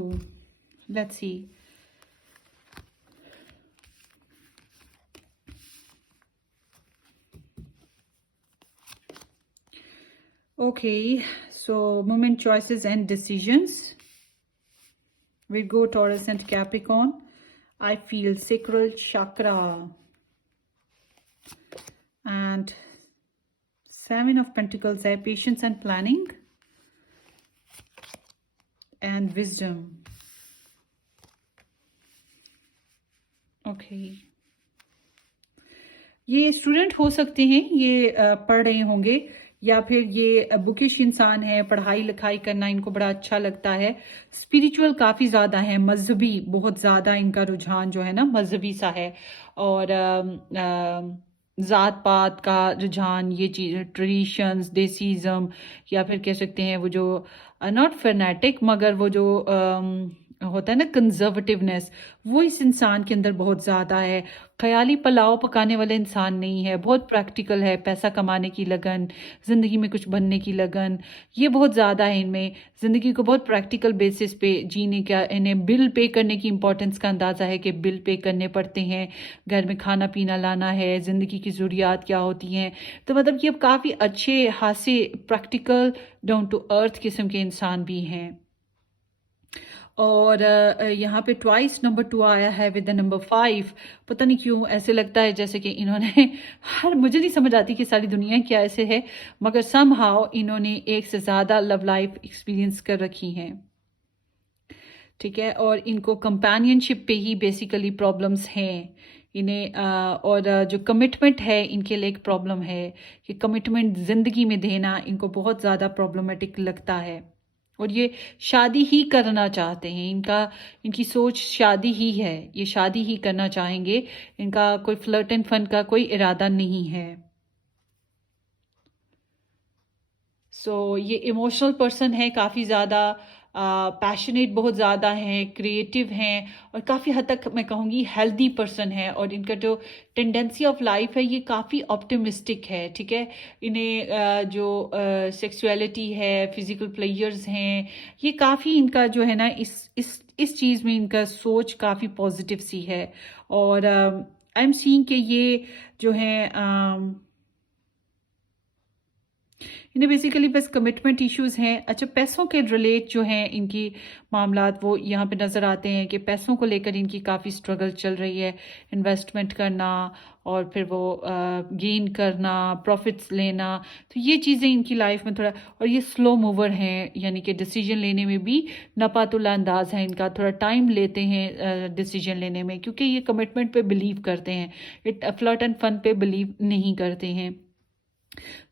let's see. Okay, so moment, choices and decisions. Virgo, Taurus and Capricorn. I feel sacral chakra. And 7 of Pentacles है patience and planning. And wisdom. Okay. ये स्टूडेंट हो सकते हैं, ये पढ़ रहे होंगे, या फिर ये बुकिश इंसान है, पढ़ाई लिखाई करना इनको बड़ा अच्छा लगता है। स्पिरिचुअल काफ़ी ज़्यादा है, मजहबी बहुत ज़्यादा इनका रुझान जो है ना मजहबी सा है। और ज़ात पात का रुझान, ये चीज़ ट्रेडिशंस, देसीज़म, या फिर कह सकते हैं वो जो नॉट फैनेटिक मगर वो जो होता है ना कंजर्वेटिवनेस, वो इस इंसान के अंदर बहुत ज़्यादा है। ख्याली पुलाव पकाने वाले इंसान नहीं है, बहुत प्रैक्टिकल है। पैसा कमाने की लगन, ज़िंदगी में कुछ बनने की लगन, ये बहुत ज़्यादा है इनमें। ज़िंदगी को बहुत प्रैक्टिकल बेसिस पे जीने का, इन्हें बिल पे करने की इंपॉर्टेंस का अंदाज़ा है कि बिल पे करने पड़ते हैं, घर में खाना पीना लाना है, ज़िंदगी की ज़रूरियात क्या होती हैं। तो मतलब कि अब काफ़ी अच्छे खासे प्रैक्टिकल डाउन टू अर्थ किस्म के इंसान भी हैं। और यहाँ पे ट्वाइस नंबर 2 आया है विद द नंबर 5। पता नहीं क्यों ऐसे लगता है जैसे कि इन्होंने मुझे नहीं समझ आती कि सारी दुनिया क्या ऐसे है, मगर समहाउ इन्होंने एक से ज़्यादा लव लाइफ एक्सपीरियंस कर रखी हैं। ठीक है, और इनको कंपेनियनशिप पे ही बेसिकली प्रॉब्लम्स हैं इन्हें। और जो कमिटमेंट है इनके लिए एक प्रॉब्लम है कि कमिटमेंट ज़िंदगी में देना इनको बहुत ज़्यादा प्रॉब्लमेटिक लगता है। और ये शादी ही करना चाहते हैं, इनकी सोच शादी ही है, ये शादी ही करना चाहेंगे। इनका कोई फ्लर्ट एंड फन का कोई इरादा नहीं है। सो ये इमोशनल पर्सन है काफ़ी ज़्यादा। पैशनेट बहुत ज़्यादा हैं, क्रिएटिव हैं और काफ़ी हद तक मैं कहूँगी हेल्दी पर्सन है। और इनका जो टेंडेंसी ऑफ लाइफ है ये काफ़ी ऑप्टिमिस्टिक है, ठीक है। इन्हें जो सेक्सुअलिटी है, फिजिकल प्लेयर्स हैं, ये काफ़ी इनका जो है ना इस चीज़ में इनका सोच काफ़ी पॉजिटिव सी है। और आई एम सीइंग कि ये जो है इन्हें बेसिकली बस कमिटमेंट इश्यूज हैं। अच्छा, पैसों के रिलेट जो हैं इनकी मामलात वो यहाँ पे नज़र आते हैं कि पैसों को लेकर इनकी काफ़ी स्ट्रगल चल रही है। इन्वेस्टमेंट करना और फिर वो गेन करना, प्रॉफिट्स लेना, तो ये चीज़ें इनकी लाइफ में थोड़ा, और ये स्लो मूवर हैं, यानी कि डिसीजन लेने में भी नपातुला अंदाज है इनका, थोड़ा टाइम लेते हैं डिसीजन लेने में, क्योंकि ये कमिटमेंट पे बिलीव करते हैं, इट फ्लर्ट एंड फन पे बिलीव नहीं करते हैं।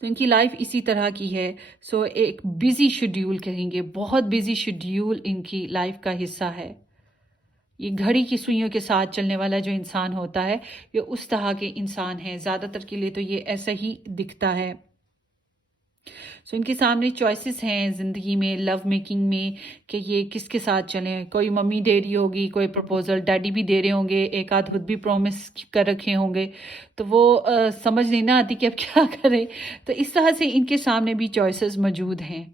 तो इनकी लाइफ इसी तरह की है। सो एक बिजी शेड्यूल कहेंगे, बहुत बिजी शेड्यूल इनकी लाइफ का हिस्सा है। ये घड़ी की सुइयों के साथ चलने वाला जो इंसान होता है, ये उस तरह के इंसान है। ज़्यादातर के लिए तो ये ऐसा ही दिखता है। सो इनके सामने चॉइसेस हैं ज़िंदगी में, लव मेकिंग में, कि ये किसके साथ चलें। कोई मम्मी दे रही होगी, कोई प्रपोजल डैडी भी दे रहे होंगे, एक आध खुद भी प्रॉमिस कर रखे होंगे, तो वो समझ नहीं ना आती कि अब क्या करें। तो इस तरह से इनके सामने भी चॉइसेस मौजूद हैं।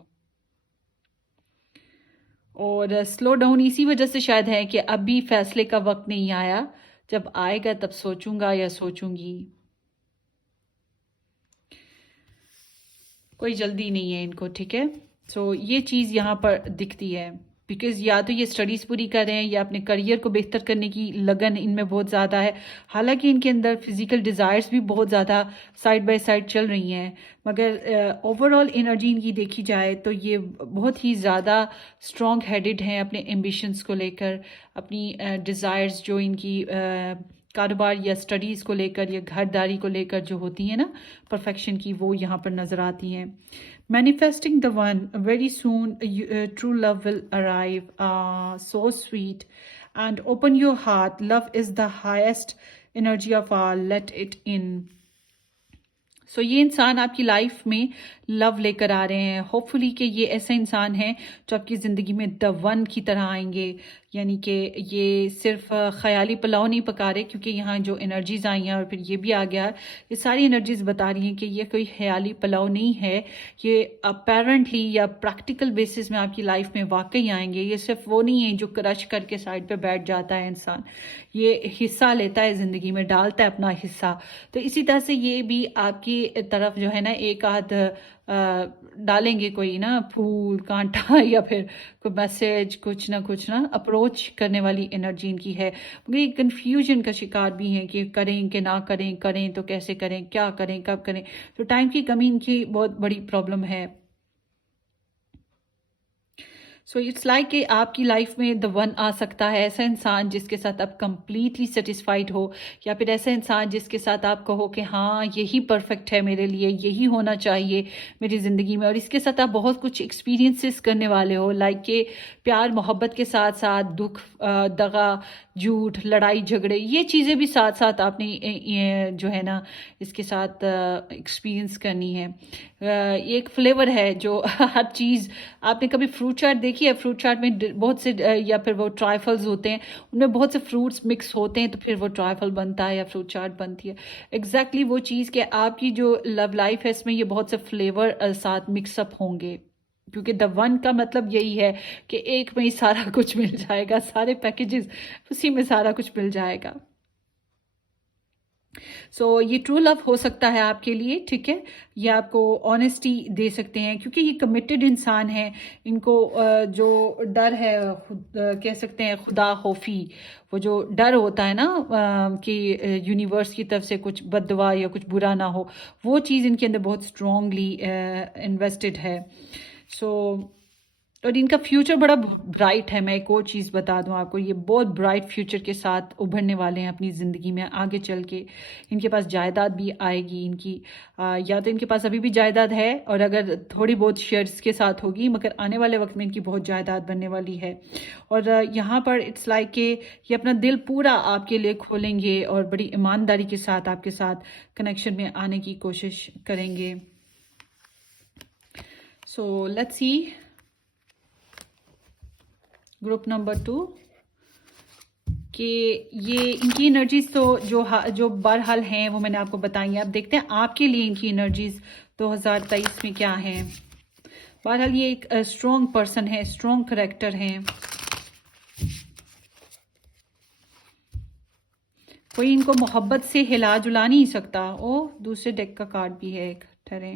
और स्लो डाउन इसी वजह से शायद है कि अभी फैसले का वक्त नहीं आया, जब आएगा तब सोचूंगा या सोचूंगी। कोई जल्दी नहीं है इनको, ठीक है। सो ये चीज़ यहाँ पर दिखती है, बिकॉज़ या तो ये स्टडीज़ पूरी कर रहे हैं या अपने करियर को बेहतर करने की लगन इनमें बहुत ज़्यादा है। हालांकि इनके अंदर फिजिकल डिज़ायर्स भी बहुत ज़्यादा साइड बाय साइड चल रही हैं, मगर ओवरऑल एनर्जी इनकी देखी जाए तो ये बहुत ही ज़्यादा स्ट्रॉन्ग हेडेड हैं अपने एम्बिशंस को लेकर, अपनी डिज़ायर्स जो इनकी कारोबार या स्टडीज़ को लेकर या घरदारी को लेकर जो होती है ना परफेक्शन की, वो यहाँ पर नज़र आती हैं। Manifesting the one, very soon true love will arrive, so sweet and open your heart, love is the highest energy of our, let it in. So ये इंसान आपकी लाइफ में लव लेकर आ रहे हैं। होपफुली कि ये ऐसा इंसान है जो आपकी ज़िंदगी में द वन की तरह आएंगे, यानी कि ये सिर्फ ख़याली पुलाव नहीं पका रहे, क्योंकि यहाँ जो एनर्जीज़ आई हैं और फिर ये भी आ गया, ये सारी एनर्जीज़ बता रही हैं कि ये कोई ख़याली पुलाव नहीं है, ये अपेरेंटली या प्रैक्टिकल बेसिस में आपकी लाइफ में वाकई आएंगे। ये सिर्फ वो नहीं है जो क्रश करके साइड पे बैठ जाता है इंसान, ये हिस्सा लेता है ज़िंदगी में, डालता है अपना हिस्सा। तो इसी तरह से ये भी आपकी तरफ जो है ना एक आध डालेंगे, कोई ना फूल कांटा या फिर कोई मैसेज, कुछ ना अप्रोच करने वाली एनर्जी इनकी है। मगर ये कन्फ्यूजन का शिकार भी हैं कि करें कि ना करें, करें तो कैसे करें, क्या करें, कब करें। तो टाइम की कमी इनकी बहुत बड़ी प्रॉब्लम है। सो इट्स लाइक कि आपकी लाइफ में द वन आ सकता है, ऐसा इंसान जिसके साथ आप कंप्लीटली सेटिस्फाइड हो, या फिर ऐसा इंसान जिसके साथ आप कहो कि हाँ यही परफेक्ट है मेरे लिए, यही होना चाहिए मेरी ज़िंदगी में। और इसके साथ आप बहुत कुछ एक्सपीरियंसेस करने वाले हो, लाइक कि प्यार मोहब्बत के साथ साथ दुख, दगा, झूठ, लड़ाई झगड़े, ये चीज़ें भी साथ साथ आपने ये जो है ना इसके साथ एक्सपीरियंस करनी है। एक फ्लेवर है जो हर चीज़, आपने कभी फ्रूट चाट देखी है? फ्रूट चाट में बहुत से या फिर वो ट्राइफल्स होते हैं, उनमें बहुत से फ्रूट्स मिक्स होते हैं, तो फिर वो ट्राइफल बनता है या फ्रूट चाट बनती है। एग्जैक्टली वो चीज़ कि आपकी जो लव लाइफ है इसमें ये बहुत से फ्लेवर साथ मिक्सअप होंगे, क्योंकि द वन का मतलब यही है कि एक में ही सारा कुछ मिल जाएगा, सारे पैकेजेस उसी में सारा कुछ मिल जाएगा। सो ये ट्रू लव हो सकता है आपके लिए, ठीक है। ये आपको ऑनेस्टी दे सकते हैं, क्योंकि ये कमिटेड इंसान है। इनको जो डर है, कह सकते हैं खुदा खौफी, वो जो डर होता है ना कि यूनिवर्स की तरफ से कुछ बददुआ या कुछ बुरा ना हो, वो चीज़ इनके अंदर बहुत स्ट्रांगली इन्वेस्टेड है। सो और इनका फ्यूचर बड़ा ब्राइट है। मैं एक और चीज़ बता दूं आपको, ये बहुत ब्राइट फ्यूचर के साथ उभरने वाले हैं अपनी ज़िंदगी में आगे चल के। इनके पास जायदाद भी आएगी इनकी, या तो इनके पास अभी भी जायदाद है, और अगर थोड़ी बहुत शेयर्स के साथ होगी, मगर आने वाले वक्त में इनकी बहुत जायदाद बनने वाली है। और यहाँ पर इट्स लाइक कि ये अपना दिल पूरा आपके लिए खोलेंगे और बड़ी ईमानदारी के साथ आपके साथ कनेक्शन में आने की कोशिश करेंगे। सो लेट्स सी। ग्रुप नंबर 2 कि ये इनकी एनर्जीज तो जो बहरहाल हैं वो मैंने आपको बताई है। अब देखते हैं आपके लिए इनकी एनर्जीज 2023 में क्या है। बहरहाल ये एक स्ट्रॉन्ग पर्सन है, स्ट्रॉन्ग करैक्टर है, कोई इनको मोहब्बत से हिला जुला नहीं सकता। ओ दूसरे डेक का कार्ड भी है एक, ठहरे।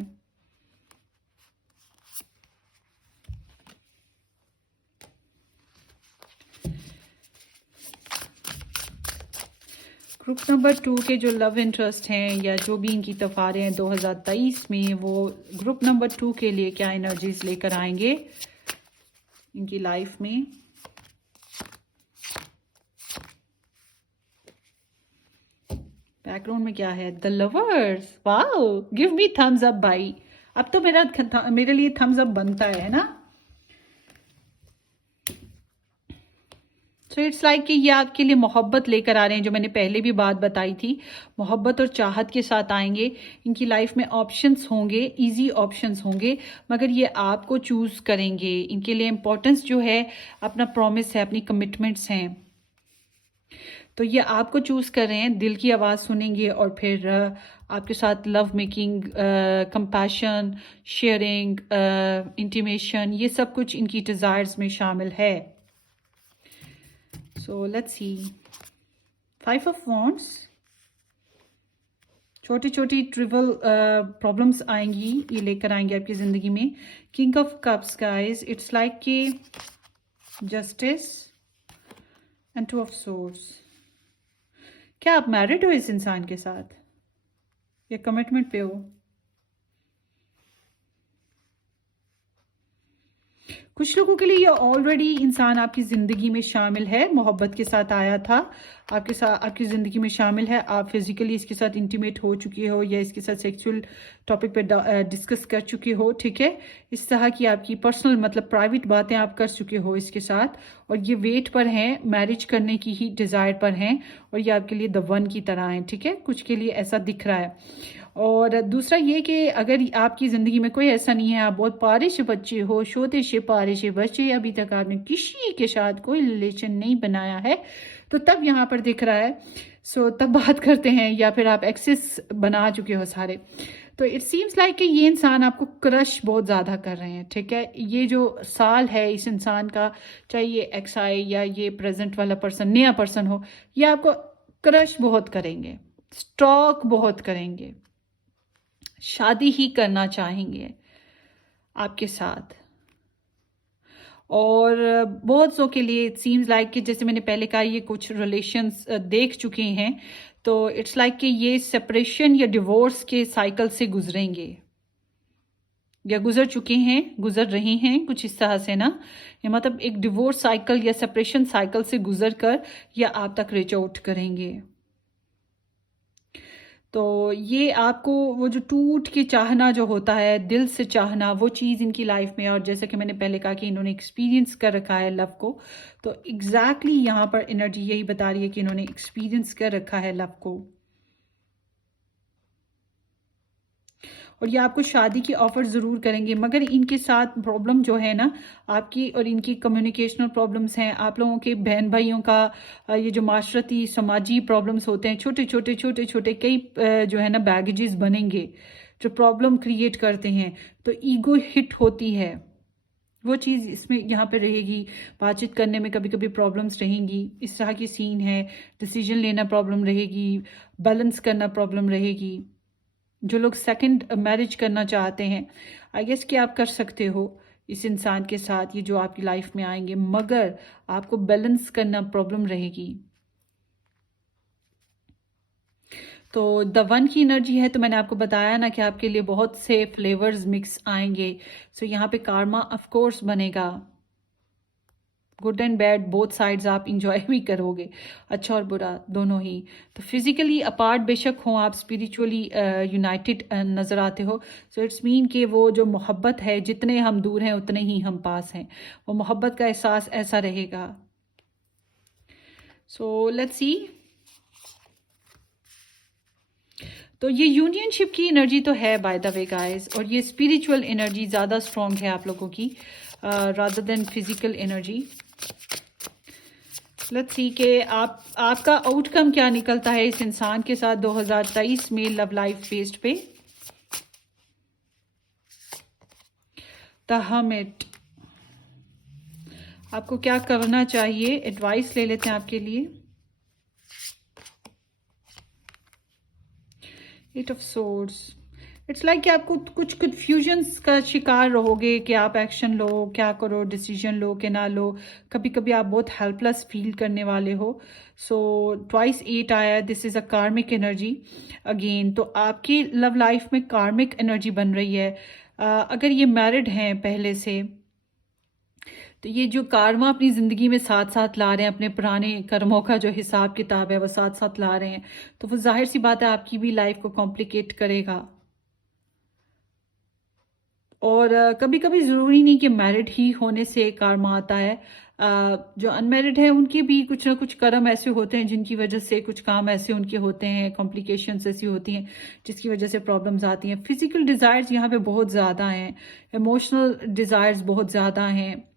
ग्रुप नंबर 2 के जो लव इंटरेस्ट हैं या जो भी इनकी तफारे हैं 2023 में, वो ग्रुप नंबर 2 के लिए क्या एनर्जीज लेकर आएंगे इनकी लाइफ में। बैकग्राउंड में क्या है? The lovers. Wow, give me thumbs up भाई। अब तो मेरे लिए थम्स अप बनता है ना। सो इट्स लाइक कि ये आपके लिए मोहब्बत लेकर आ रहे हैं, जो मैंने पहले भी बात बताई थी। मोहब्बत और चाहत के साथ आएंगे। इनकी लाइफ में ऑप्शंस होंगे, इजी ऑप्शंस होंगे, मगर ये आपको चूज करेंगे। इनके लिए इम्पोर्टेंस जो है अपना प्रॉमिस है, अपनी कमिटमेंट्स हैं। तो ये आपको चूज कर रहे हैं, दिल की आवाज़ सुनेंगे और फिर आपके साथ love making, compassion, sharing, intimation, ये सब कुछ इनकी डिज़ायर्स में शामिल है। So let's see. 5 of Wands. छोटी छोटी ट्रिवल प्रॉब्लम्स आएंगी, ये लेकर आएंगे आपकी ज़िंदगी में। King of cups guys, it's like कि जस्टिस एंड 2 ऑफ सोर्ड्स। क्या आप मैरिड हो इस इंसान के साथ या कमिटमेंट पे हो? कुछ लोगों के लिए ये ऑलरेडी इंसान आपकी ज़िंदगी में शामिल है, मोहब्बत के साथ आया था, आपके साथ आपकी ज़िंदगी में शामिल है। आप फिजिकली इसके साथ इंटीमेट हो चुके हो या इसके साथ सेक्सुअल टॉपिक पे डिस्कस कर चुके हो, ठीक है। इस तरह की आपकी पर्सनल मतलब प्राइवेट बातें आप कर चुके हो इसके साथ, और ये वेट पर हैं, मैरिज करने की ही डिज़ायर पर हैं, और ये आपके लिए द वन की तरह हैं, ठीक है। कुछ के लिए ऐसा दिख रहा है। और दूसरा ये कि अगर आपकी ज़िंदगी में कोई ऐसा नहीं है, आप बहुत पारिश बच्चे हो, छोटे से पारिश बच्चे, अभी तक आपने किसी के साथ कोई रिलेशन नहीं बनाया है, तो तब यहाँ पर दिख रहा है। सो तब बात करते हैं, या फिर आप एक्सेस बना चुके हो सारे। तो इट सीम्स लाइक कि ये इंसान आपको क्रश बहुत ज़्यादा कर रहे हैं, ठीक है। ये जो साल है इस इंसान का, चाहे ये एक्स आई या ये प्रेजेंट वाला पर्सन नया पर्सन हो, ये आपको क्रश बहुत करेंगे, स्टॉक बहुत करेंगे, शादी ही करना चाहेंगे आपके साथ। और बहुत सौ के लिए इट सीम्स लाइक कि जैसे मैंने पहले कहा, ये कुछ रिलेशंस देख चुके हैं, तो इट्स लाइक कि ये सेपरेशन या डिवोर्स के साइकिल से गुजरेंगे या गुजर चुके हैं, गुजर रहे हैं कुछ इस तरह से ना। ये मतलब एक डिवोर्स साइकिल या सेपरेशन साइकिल से गुजर कर या आप तक रीच आउट करेंगे। तो ये आपको वो जो टूट के चाहना जो होता है, दिल से चाहना, वो चीज़ इनकी लाइफ में, और जैसा कि मैंने पहले कहा कि इन्होंने एक्सपीरियंस कर रखा है लव को, तो एग्जैक्टली यहाँ पर एनर्जी यही बता रही है कि इन्होंने एक्सपीरियंस कर रखा है लव को, और ये आपको शादी की ऑफर ज़रूर करेंगे। मगर इनके साथ प्रॉब्लम जो है ना, आपकी और इनकी कम्युनिकेशनल प्रॉब्लम्स हैं, आप लोगों के बहन भाइयों का ये जो माशरती समाजी प्रॉब्लम्स होते हैं, छोटे छोटे कई जो है ना बैगेजेस बनेंगे जो प्रॉब्लम क्रिएट करते हैं। तो ईगो हिट होती है, वो चीज़ इसमें यहाँ पे रहेगी। बातचीत करने में कभी कभी प्रॉब्लम्स रहेंगी, इस तरह की सीन है। डिसीजन लेना प्रॉब्लम रहेगी, बैलेंस करना प्रॉब्लम रहेगी। जो लोग सेकंड मैरिज करना चाहते हैं, आई गेस कि आप कर सकते हो इस इंसान के साथ, ये जो आपकी लाइफ में आएंगे, मगर आपको बैलेंस करना प्रॉब्लम रहेगी। तो द वन की एनर्जी है, तो मैंने आपको बताया ना कि आपके लिए बहुत से फ्लेवर्स मिक्स आएंगे। सो यहाँ पे कार्मा ऑफ कोर्स बनेगा, good and bad both sides आप इंजॉय भी करोगे, अच्छा और बुरा दोनों ही। तो फिजिकली अपार्ट बेशक हो आप, स्पिरिचुअली यूनाइटेड नज़र आते हो। सो इट्स मीन कि वो जो मोहब्बत है, जितने हम दूर हैं उतने ही हम पास हैं, वो मोहब्बत का एहसास ऐसा रहेगा। सो लेट्स सी। तो ये यूनियनशिप की एनर्जी तो है बाय द वे गाइस, और ये स्पिरिचुअल एनर्जी ज़्यादा स्ट्रॉन्ग है आप लोगों की rather than physical energy. Let's see कि आपका आउटकम क्या निकलता है इस इंसान के साथ 2023 में लव लाइफ बेस्ड पे। द हर्मिट, आपको क्या करना चाहिए, एडवाइस ले लेते हैं आपके लिए। Eight of swords, it's like कि आपको कुछ कन्फ्यूजन्स का शिकार रहोगे कि आप एक्शन लो, क्या करो, डिसीजन लो कि ना लो। कभी कभी आप बहुत हेल्पलेस फील करने वाले हो। सो ट्वाइस 8 आया, दिस इज़ अ कार्मिक एनर्जी अगेन। तो आपकी लव लाइफ में कार्मिक एनर्जी बन रही है। अगर ये मैरिड हैं पहले से, तो ये जो कार्मा अपनी ज़िंदगी में साथ साथ ला रहे हैं, अपने पुराने कर्मों का जो हिसाब किताब है वो साथ साथ ला रहे हैं, तो वो जाहिर सी बात है आपकी भी लाइफ को कॉम्प्लिकेट करेगा। और कभी कभी ज़रूरी नहीं कि मैरिड ही होने से कार्मा आता है। जो अनमैरिड है उनके भी कुछ ना कुछ कर्म ऐसे होते हैं जिनकी वजह से कुछ काम ऐसे उनके होते हैं, कॉम्प्लिकेशंस ऐसी होती हैं जिसकी वजह से प्रॉब्लम्स आती हैं। फिजिकल डिज़ायर्स यहाँ पे बहुत ज़्यादा हैं, इमोशनल डिज़ायर्स बहुत ज़्यादा हैं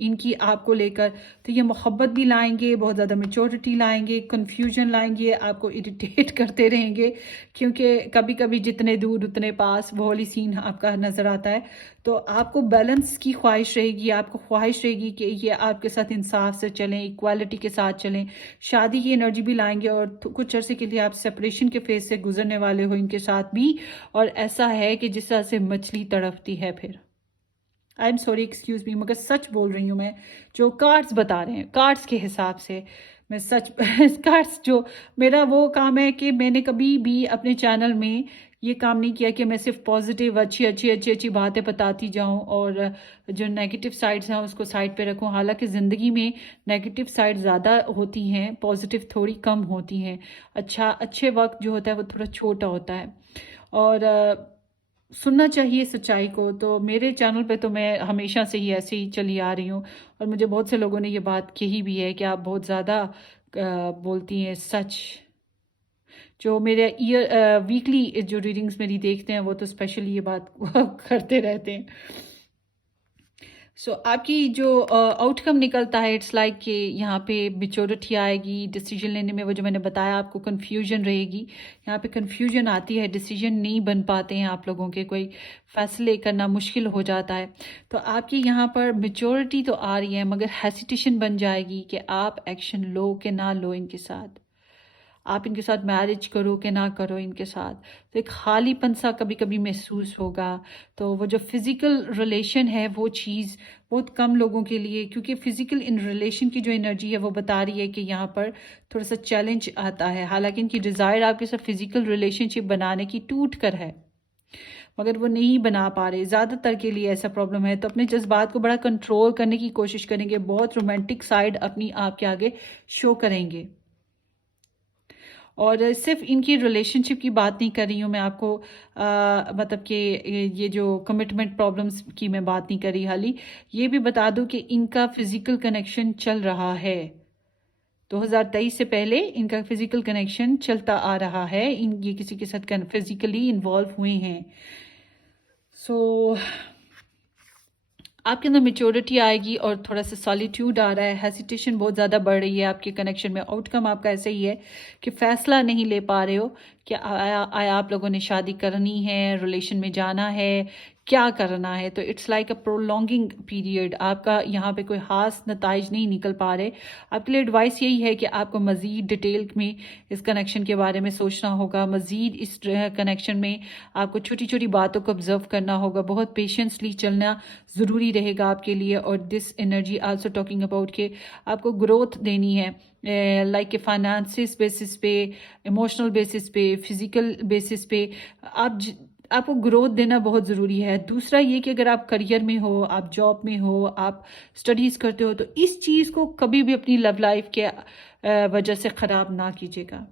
इनकी आपको लेकर। तो ये मोहब्बत भी लाएंगे, बहुत ज़्यादा मेच्योरिटी लाएंगे, कन्फ्यूजन लाएंगे, आपको इरिटेट करते रहेंगे, क्योंकि कभी कभी जितने दूर उतने पास वो वाली सीन आपका नज़र आता है। तो आपको बैलेंस की ख्वाहिश रहेगी, आपको ख्वाहिश रहेगी कि ये आपके साथ इंसाफ से चलें, इक्वालिटी के साथ चलें। शादी की एनर्जी भी लाएंगे और कुछ अरसे के लिए आप सेपरेशन के फेज से गुजरने वाले हो इनके साथ भी। और ऐसा है कि जिस तरह से मछली तड़पती है, फिर I am sorry, excuse me, मगर सच बोल रही हूँ मैं। जो कार्ड्स बता रहे हैं, कार्ड्स के हिसाब से मैं सच कार्ड्स, जो मेरा वो काम है कि मैंने कभी भी अपने चैनल में ये काम नहीं किया कि मैं सिर्फ पॉजिटिव अच्छी अच्छी अच्छी अच्छी बातें बताती जाऊं और जो नेगेटिव साइड्स हैं उसको साइड पे रखूं। हालांकि ज़िंदगी में नेगेटिव साइड ज़्यादा होती हैं, पॉजिटिव थोड़ी कम होती हैं। अच्छे वक्त जो होता है वो थोड़ा छोटा होता है और सुनना चाहिए सच्चाई को। तो मेरे चैनल पे तो मैं हमेशा से ही ऐसे ही चली आ रही हूँ और मुझे बहुत से लोगों ने ये बात कही भी है कि आप बहुत ज़्यादा बोलती हैं सच। जो मेरे वीकली जो रीडिंग्स मेरी देखते हैं वो तो स्पेशली ये बात करते रहते हैं। आपकी जो आउटकम निकलता है, इट्स लाइक कि यहाँ पे मेच्योरिटी आएगी, डिसीजन लेने में वो जो मैंने बताया आपको कन्फ्यूजन रहेगी। यहाँ पे कन्फ्यूजन आती है, डिसीजन नहीं बन पाते हैं आप लोगों के, कोई फैसले करना मुश्किल हो जाता है। तो आपकी यहाँ पर मेच्योरिटी तो आ रही है मगर हेसिटेशन बन जाएगी कि आप एक्शन लो कि ना लो इनके साथ, आप इनके साथ मैरिज करो कि ना करो इनके साथ। तो एक खालीपन सा कभी कभी महसूस होगा। तो वो जो फिज़िकल रिलेशन है वो चीज़ बहुत कम लोगों के लिए, क्योंकि फिज़िकल इन रिलेशन की जो एनर्जी है वो बता रही है कि यहाँ पर थोड़ा सा चैलेंज आता है। हालांकि इनकी डिज़ायर आपके साथ फिज़िकल रिलेशनशिप बनाने की टूट कर है, मगर वो नहीं बना पा रहे, ज़्यादातर के लिए ऐसा प्रॉब्लम है। तो अपने जज्बात को बड़ा कंट्रोल करने की कोशिश करेंगे, बहुत रोमांटिक साइड अपनी आपके आगे शो करेंगे। और सिर्फ इनकी रिलेशनशिप की बात नहीं कर रही हूँ मैं आपको, मतलब कि ये जो कमिटमेंट प्रॉब्लम्स की मैं बात नहीं कर रही। हाली ये भी बता दूँ कि इनका फिजिकल कनेक्शन चल रहा है, 2023 से पहले इनका फिजिकल कनेक्शन चलता आ रहा है। ये किसी के साथ फिजिकली इन्वॉल्व हुए हैं। आपके अंदर मेच्योरिटी आएगी और थोड़ा सा सॉलिट्यूड आ रहा है, हेसिटेशन बहुत ज़्यादा बढ़ रही है आपके कनेक्शन में। आउटकम आपका ऐसा ही है कि फ़ैसला नहीं ले पा रहे हो कि आया आप लोगों ने शादी करनी है, रिलेशन में जाना है, क्या करना है। तो it's like a prolonging period, आपका यहाँ पे कोई खास नताइज नहीं निकल पा रहे। आपके लिए एडवाइस यही है कि आपको मज़ीद डिटेल में इस कनेक्शन के बारे में सोचना होगा, मज़ीद इस कनेक्शन में आपको छोटी छोटी बातों को ऑब्जर्व करना होगा, बहुत पेशेंसली चलना ज़रूरी रहेगा आपके लिए। और this energy also talking about के आपको ग्रोथ देनी है, लाइक के फाइनेंसिस बेसिस पे, इमोशनल बेसिस पे, फिजिकल बेसिस पे आपको ग्रोथ देना बहुत ज़रूरी है। दूसरा ये कि अगर आप करियर में हो, आप जॉब में हो, आप स्टडीज़ करते हो, तो इस चीज़ को कभी भी अपनी लव लाइफ के वजह से ख़राब ना कीजिएगा।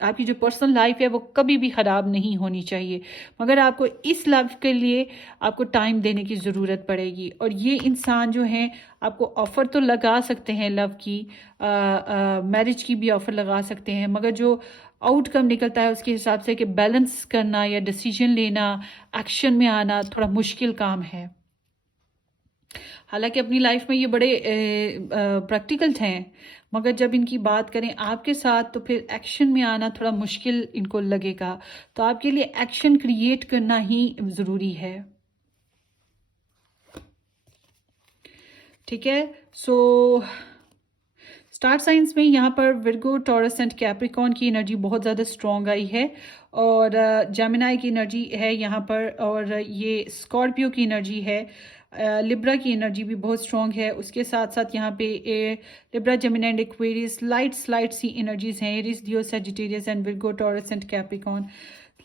आपकी जो पर्सनल लाइफ है वो कभी भी ख़राब नहीं होनी चाहिए, मगर आपको इस लव के लिए आपको टाइम देने की ज़रूरत पड़ेगी। और ये इंसान जो हैं आपको ऑफ़र तो लगा सकते हैं लव की, मैरिज की भी ऑफ़र लगा सकते हैं, मगर जो आउटकम निकलता है उसके हिसाब से कि बैलेंस करना या डिसीजन लेना, एक्शन में आना थोड़ा मुश्किल काम है। हालांकि अपनी लाइफ में ये बड़े प्रैक्टिकल हैं, मगर जब इनकी बात करें आपके साथ तो फिर एक्शन में आना थोड़ा मुश्किल इनको लगेगा। तो आपके लिए एक्शन क्रिएट करना ही ज़रूरी है। ठीक है, सो स्टार साइंस में यहाँ पर विर्गो, टॉरस एंड कैप्रिकॉन की एनर्जी बहुत ज़्यादा स्ट्रॉन्ग आई है, और जेमिनाई की एनर्जी है यहाँ पर, और ये स्कॉर्पियो की एनर्जी है, लिब्रा की एनर्जी भी बहुत स्ट्रॉन्ग है। उसके साथ साथ यहाँ पे Libra, Gemini and Aquarius slightly energies हैं, Aries, Leo, Sagittarius and Virgo, Taurus and Capricorn.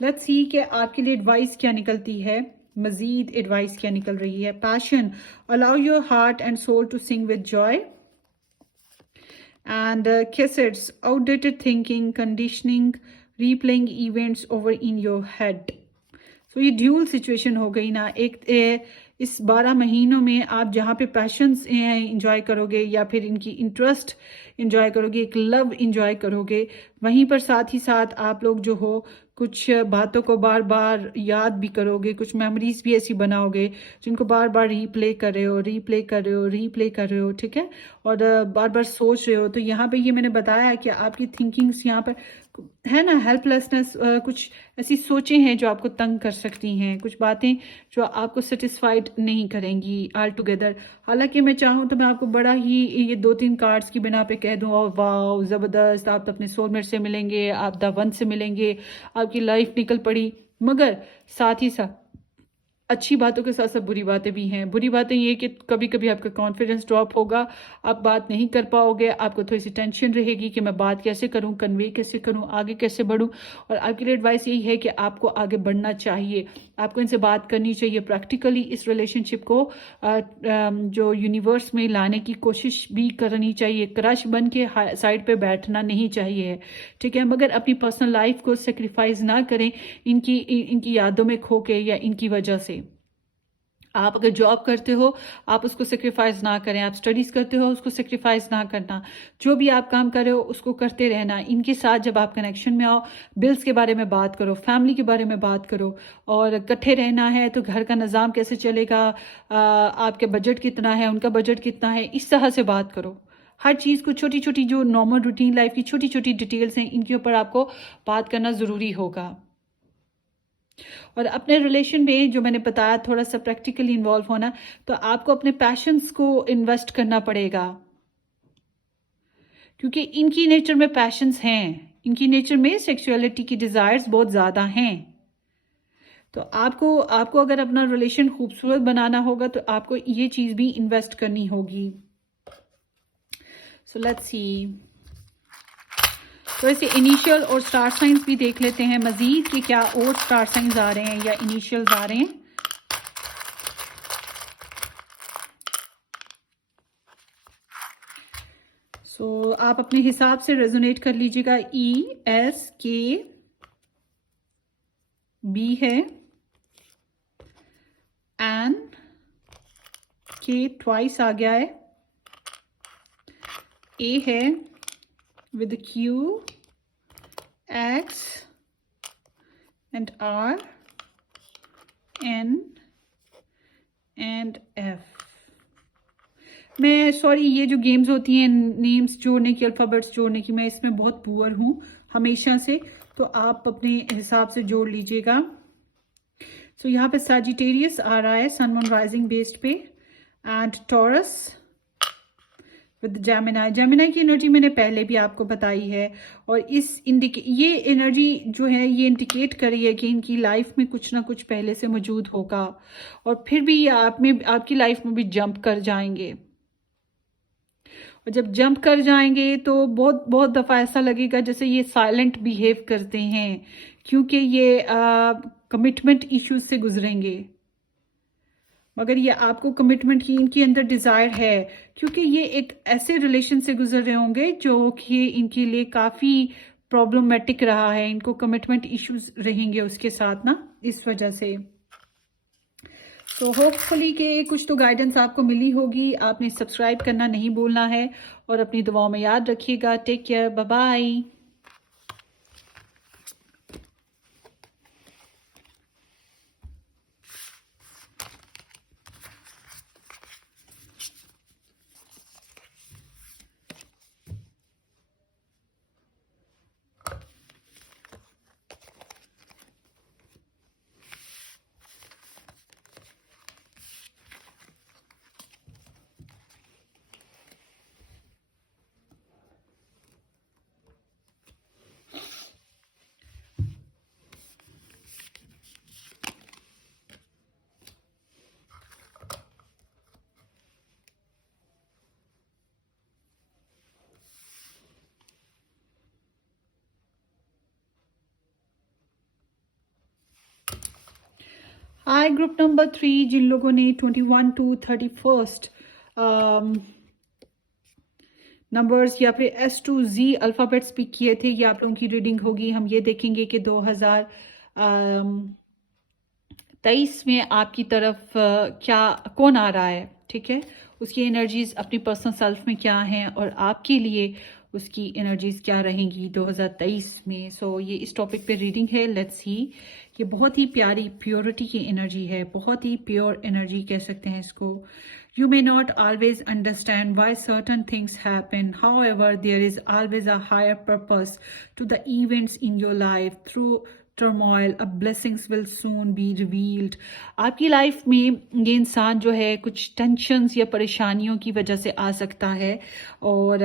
Let's see कि आपके लिए एडवाइस क्या निकलती है, मजीद एडवाइस क्या निकल रही है। Passion, allow your heart and soul to sing with joy. And cassettes, outdated thinking, conditioning, replaying events over in your head. So ये ड्यूल सिचुएशन हो गई ना। एक इस 12 महीनों में आप जहाँ पे पैशंस इंजॉय करोगे या फिर इनकी इंटरेस्ट इंजॉय करोगे, एक लव इंजॉय करोगे, वहीं पर साथ ही साथ आप लोग जो हो कुछ बातों को बार बार याद भी करोगे, कुछ मेमोरीज भी ऐसी बनाओगे जिनको बार बार रीप्ले कर रहे हो, रीप्ले कर रहे हो, रीप्ले कर रहे हो। ठीक है, और बार बार सोच रहे हो। तो यहाँ पे ये मैंने बताया कि आपकी थिंकिंग्स यहाँ पर है ना, हेल्पलेसनेस, कुछ ऐसी सोचें हैं जो आपको तंग कर सकती हैं, कुछ बातें जो आपको सेटिस्फाइड नहीं करेंगी ऑल टुगेदर। हालांकि मैं चाहूँ तो मैं आपको बड़ा ही ये 2-3 कार्ड्स की बिना पे कह दूँ, और वाह ज़बरदस्त, आप तो अपने सोलमेट से मिलेंगे, आप द वन से मिलेंगे, आपकी लाइफ निकल पड़ी। मगर साथ ही साथ अच्छी बातों के साथ साथ बुरी बातें भी हैं। बुरी बातें ये कि कभी कभी आपका कॉन्फिडेंस ड्रॉप होगा, आप बात नहीं कर पाओगे, आपको थोड़ी सी टेंशन रहेगी कि मैं बात कैसे करूं, कन्वे कैसे करूं, आगे कैसे बढ़ूं। और आपके लिए एडवाइस यही है कि आपको आगे बढ़ना चाहिए, आपको इनसे बात करनी चाहिए, प्रैक्टिकली इस रिलेशनशिप को जो यूनिवर्स में लाने की कोशिश भी करनी चाहिए। क्रश बन के साइड पे बैठना नहीं चाहिए, ठीक है, मगर अपनी पर्सनल लाइफ को सेक्रीफाइस ना करें इनकी यादों में खो के या इनकी वजह से। आप अगर जॉब करते हो आप उसको सेक्रीफाइस ना करें, आप स्टडीज करते हो उसको सेक्रीफाइस ना करना, जो भी आप काम कर रहे हो उसको करते रहना। इनके साथ जब आप कनेक्शन में आओ, बिल्स के बारे में बात करो, फैमिली के बारे में बात करो, और इकट्ठे रहना है तो घर का निज़ाम कैसे चलेगा, आपके बजट कितना है, उनका बजट कितना है, इस तरह से बात करो। हर चीज़ को छोटी छोटी जो नॉर्मल रूटीन लाइफ की छोटी छोटी डिटेल्स हैं इनके ऊपर आपको बात करना ज़रूरी होगा। और अपने रिलेशन में जो मैंने बताया थोड़ा सा प्रैक्टिकली इन्वॉल्व होना, तो आपको अपने पैशंस को इन्वेस्ट करना पड़ेगा, क्योंकि इनकी नेचर में पैशंस हैं, इनकी नेचर में सेक्सुअलिटी की डिजायर्स बहुत ज़्यादा हैं। तो आपको आपको अगर अपना रिलेशन खूबसूरत बनाना होगा तो आपको ये चीज़ भी इन्वेस्ट करनी होगी। सो लेट्स सी, तो ऐसे इनिशियल और स्टार साइंस भी देख लेते हैं मजीद कि क्या और स्टार साइंस आ रहे हैं या इनिशियल्स आ रहे हैं। सो आप अपने हिसाब से रेजोनेट कर लीजिएगा। ESKB है, NK ट्वाइस आ गया है, A है with Q, X and R, N and F। मैं सॉरी, ये जो गेम्स होती हैं नेम्स जोड़ने की, अल्फ़ाबेट्स जोड़ने की, मैं इसमें बहुत पुअर हूँ हमेशा से, तो आप अपने हिसाब से जोड़ लीजिएगा। सो यहाँ पे सजिटेरियस आ रहा है सन मून राइजिंग बेस्ड पे, and taurus with Gemini. Gemini की एनर्जी मैंने पहले भी आपको बताई है, और ये एनर्जी जो है ये इंडिकेट कर रही है कि इनकी लाइफ में कुछ ना कुछ पहले से मौजूद होगा, और फिर भी ये आपकी लाइफ में भी जंप कर जाएंगे। और जब जंप कर जाएंगे तो बहुत बहुत दफ़ा ऐसा लगेगा जैसे ये साइलेंट बिहेव करते हैं, क्योंकि ये कमिटमेंट इश्यूज से गुजरेंगे। मगर ये आपको कमिटमेंट की इनके अंदर डिज़ायर है, क्योंकि ये एक ऐसे रिलेशन से गुजर रहे होंगे जो कि इनके लिए काफ़ी प्रॉब्लमेटिक रहा है, इनको कमिटमेंट इश्यूज रहेंगे उसके साथ ना, इस वजह से। तो होपफुली के कुछ तो गाइडेंस आपको मिली होगी। आपने सब्सक्राइब करना नहीं भूलना है, और अपनी दुआओं में याद रखिएगा। Take care, bye bye. Hi group number 3, जिन लोगों ने 21 to 31 नंबर्स या फिर S to Z alphabets pick किए थे, ये आप लोगों की रीडिंग होगी। हम ये देखेंगे कि 2023 में आपकी तरफ क्या कौन आ रहा है, ठीक है। उसकी एनर्जीज अपनी पर्सनल सेल्फ में क्या हैं और आपके लिए उसकी एनर्जीज क्या रहेंगी 2023 में। सो ये इस टॉपिक पे रीडिंग है, लेट्स सी। ये बहुत ही प्यारी प्योरिटी की एनर्जी है, बहुत ही प्योर एनर्जी कह सकते हैं इसको। You may not always understand why certain things happen. However, there is always a higher purpose to the events in your life. Through turmoil, a blessings will soon be revealed. आपकी life में ये इंसान जो है कुछ tensions या परेशानियों की वजह से आ सकता है और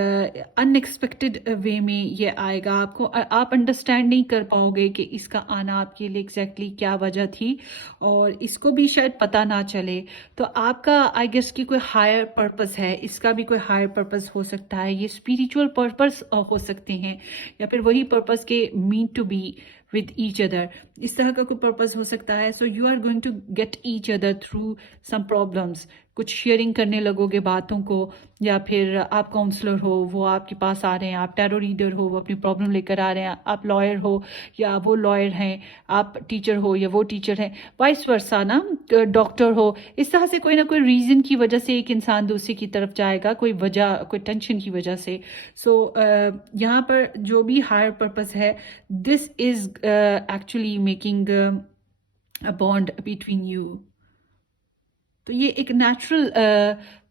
अनएक्सपेक्टेड वे में ये आएगा। आप अंडरस्टैंड नहीं कर पाओगे कि इसका आना आपके लिए एग्जैक्टली क्या वजह थी और इसको भी शायद पता ना चले। तो आपका आई गेस कि कोई हायर पर्पस है, इसका भी कोई हायर पर्पस हो सकता है। ये स्पिरिचुअल पर्पस हो सकते हैं या फिर वही पर्पस के meant to be with each other, इस तरह का कोई पर्पस हो सकता है। So you are going to get each other through some problems. कुछ शेयरिंग करने लगोगे बातों को, या फिर आप काउंसलर हो, वो आपके पास आ रहे हैं, आप टैरो रीडर हो, वो अपनी प्रॉब्लम लेकर आ रहे हैं, आप लॉयर हो या वो लॉयर हैं, आप टीचर हो या वो टीचर हैं, वाइस वर्सा ना, डॉक्टर हो। इस तरह से कोई ना कोई रीज़न की वजह से एक इंसान दूसरे की तरफ जाएगा, कोई वजह, कोई टेंशन की वजह से। सो यहाँ पर जो भी हायर पर्पस है, this is actually making a bond between you. तो ये एक नेचुरल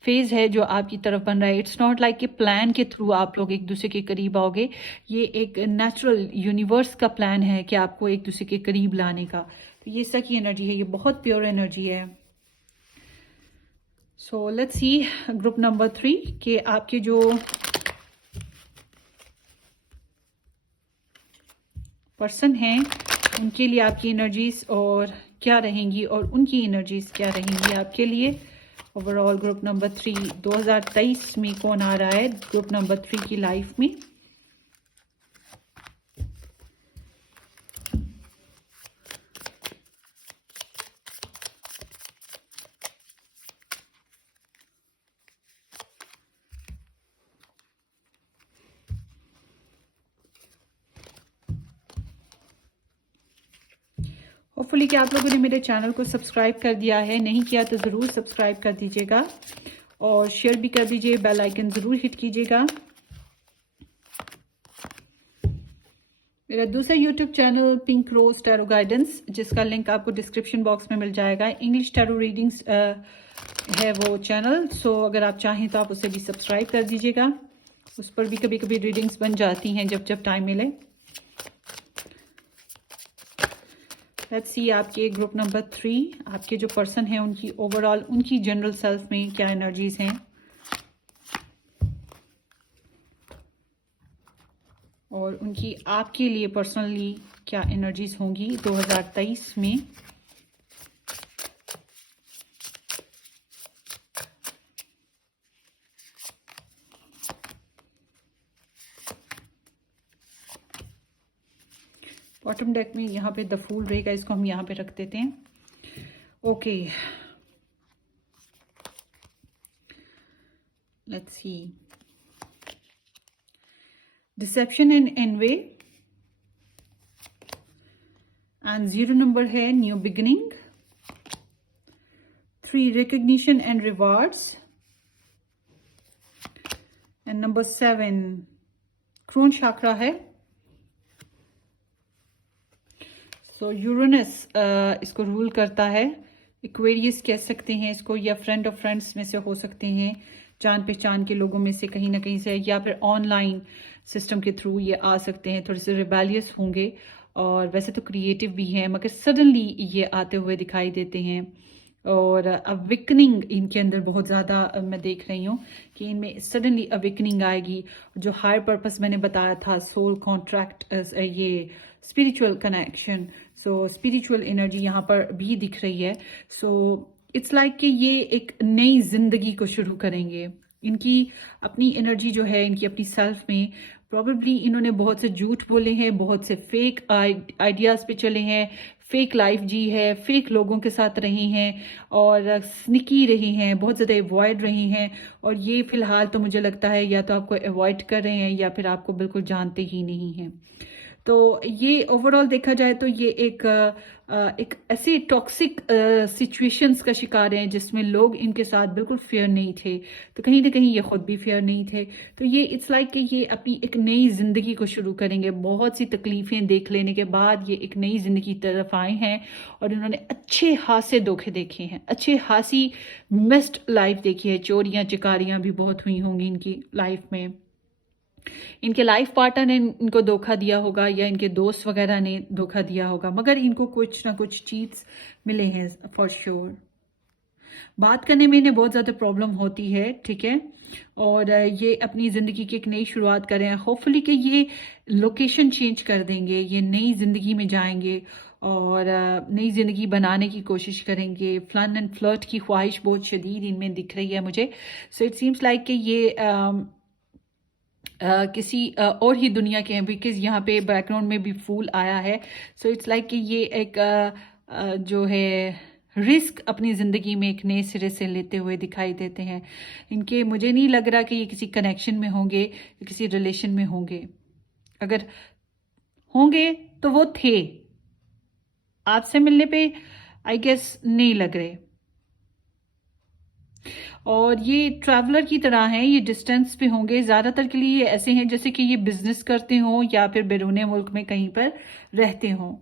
फेज है जो आपकी तरफ बन रहा है। इट्स नॉट लाइक कि प्लान के थ्रू आप लोग एक दूसरे के करीब आओगे। ये एक नेचुरल यूनिवर्स का प्लान है कि आपको एक दूसरे के करीब लाने का। तो ये सच की एनर्जी है, ये बहुत प्योर एनर्जी है। So let's see group number 3 के आपके जो पर्सन हैं उनके लिए आपकी एनर्जीज और क्या रहेंगी और उनकी एनर्जीज क्या रहेंगी आपके लिए। ओवरऑल ग्रुप नंबर 3 2023 में कौन आ रहा है ग्रुप नंबर 3 की लाइफ में। होपफुली कि आप लोगों ने मेरे चैनल को सब्सक्राइब कर दिया है, नहीं किया तो ज़रूर सब्सक्राइब कर दीजिएगा और शेयर भी कर दीजिए, बेल आइकन ज़रूर हिट कीजिएगा। मेरा दूसरा YouTube channel pink rose tarot guidance, जिसका लिंक आपको डिस्क्रिप्शन बॉक्स में मिल जाएगा, इंग्लिश टैरो रीडिंग्स है वो चैनल। सो अगर आप चाहें तो आप उसे भी सब्सक्राइब कर दीजिएगा। उस पर भी कभी कभी रीडिंग्स बन जाती हैं जब जब टाइम मिले। लेट्स सी आपके ग्रुप नंबर 3 आपके जो पर्सन है उनकी ओवरऑल, उनकी जनरल सेल्फ में क्या एनर्जीज हैं और उनकी आपके लिए पर्सनली क्या एनर्जीज होंगी 2023 में। बॉटम डेक में यहाँ पे द फूल रहेगा, इसको हम यहाँ पे रख देते हैं। Okay, let's see. Deception and envy and 0 number है new beginning. 3 recognition and rewards and number 7 crown chakra है। तो यूरेनस इसको रूल करता है। एक्वेरियस कह सकते हैं इसको, या फ्रेंड ऑफ फ्रेंड्स में से हो सकते हैं, जान पहचान के लोगों में से कहीं ना कहीं से, या फिर ऑनलाइन सिस्टम के थ्रू ये आ सकते हैं। थोड़े से रिबेलियस होंगे और वैसे तो क्रिएटिव भी हैं, मगर सडनली ये आते हुए दिखाई देते हैं। और अवेकनिंग इनके अंदर बहुत ज़्यादा मैं देख रही हूँ कि इनमें सडनली अवेकनिंग आएगी। जो हायर पर्पस मैंने बताया था, सोल कॉन्ट्रैक्ट, ये स्पिरिचुअल कनेक्शन, सो स्पिरिचुअल एनर्जी यहाँ पर भी दिख रही है। सो इट्स लाइक कि ये एक नई जिंदगी को शुरू करेंगे। इनकी अपनी एनर्जी जो है, इनकी अपनी सेल्फ में प्रोबेबली इन्होंने बहुत से झूठ बोले हैं, बहुत से फेक आइडियाज़ पे चले हैं, फेक लाइफ जी है, फेक लोगों के साथ रही हैं और स्निकी रही हैं, बहुत ज़्यादा अवॉइड रही हैं। और ये फ़िलहाल तो मुझे लगता है या तो आपको अवॉइड कर रहे हैं या फिर आपको बिल्कुल जानते ही नहीं हैं। तो ये ओवरऑल देखा जाए तो ये एक ऐसी टॉक्सिक सिचुएशंस का शिकार हैं जिसमें लोग इनके साथ बिल्कुल फेयर नहीं थे, तो कहीं ना कहीं ये खुद भी फेयर नहीं थे। तो ये इट्स लाइक कि ये अपनी एक नई ज़िंदगी को शुरू करेंगे, बहुत सी तकलीफ़ें देख लेने के बाद ये एक नई ज़िंदगी की तरफ आए हैं और इन्होंने अच्छे खासे धोखे देखे हैं, अच्छे खासी मिस्ड लाइफ देखी है, चोरियाँ चिकारियाँ भी बहुत हुई होंगी इनकी लाइफ में। इनके लाइफ पार्टनर ने इनको धोखा दिया होगा या इनके दोस्त वगैरह ने धोखा दिया होगा, मगर इनको कुछ ना कुछ चीज़ मिले हैं फॉर श्योर। बात करने में इन्हें बहुत ज़्यादा प्रॉब्लम होती है, ठीक है। और ये अपनी ज़िंदगी की एक नई शुरुआत कर रहे हैं, होपफुली कि ये लोकेशन चेंज कर देंगे, ये नई ज़िंदगी में जाएंगे और नई ज़िंदगी बनाने की कोशिश करेंगे। फ्लन एंड फ्लर्ट की ख्वाहिश बहुत शदीद इनमें दिख रही है मुझे। सो इट सीम्स लाइक कि ये किसी और ही दुनिया के हैं, बिकॉज यहाँ पे बैकग्राउंड में भी फूल आया है। सो इट्स लाइक कि ये एक जो है रिस्क अपनी ज़िंदगी में एक नए सिरे से लेते हुए दिखाई देते हैं। इनके मुझे नहीं लग रहा कि ये किसी कनेक्शन में होंगे, किसी रिलेशन में होंगे। अगर होंगे तो वो थे, आपसे मिलने पे आई गेस नहीं लग रहे। और ये ट्रैवलर की तरह हैं, ये डिस्टेंस पे होंगे ज़्यादातर के लिए। ये ऐसे हैं जैसे कि ये बिजनेस करते हों या फिर बैरूने मुल्क में कहीं पर रहते हों।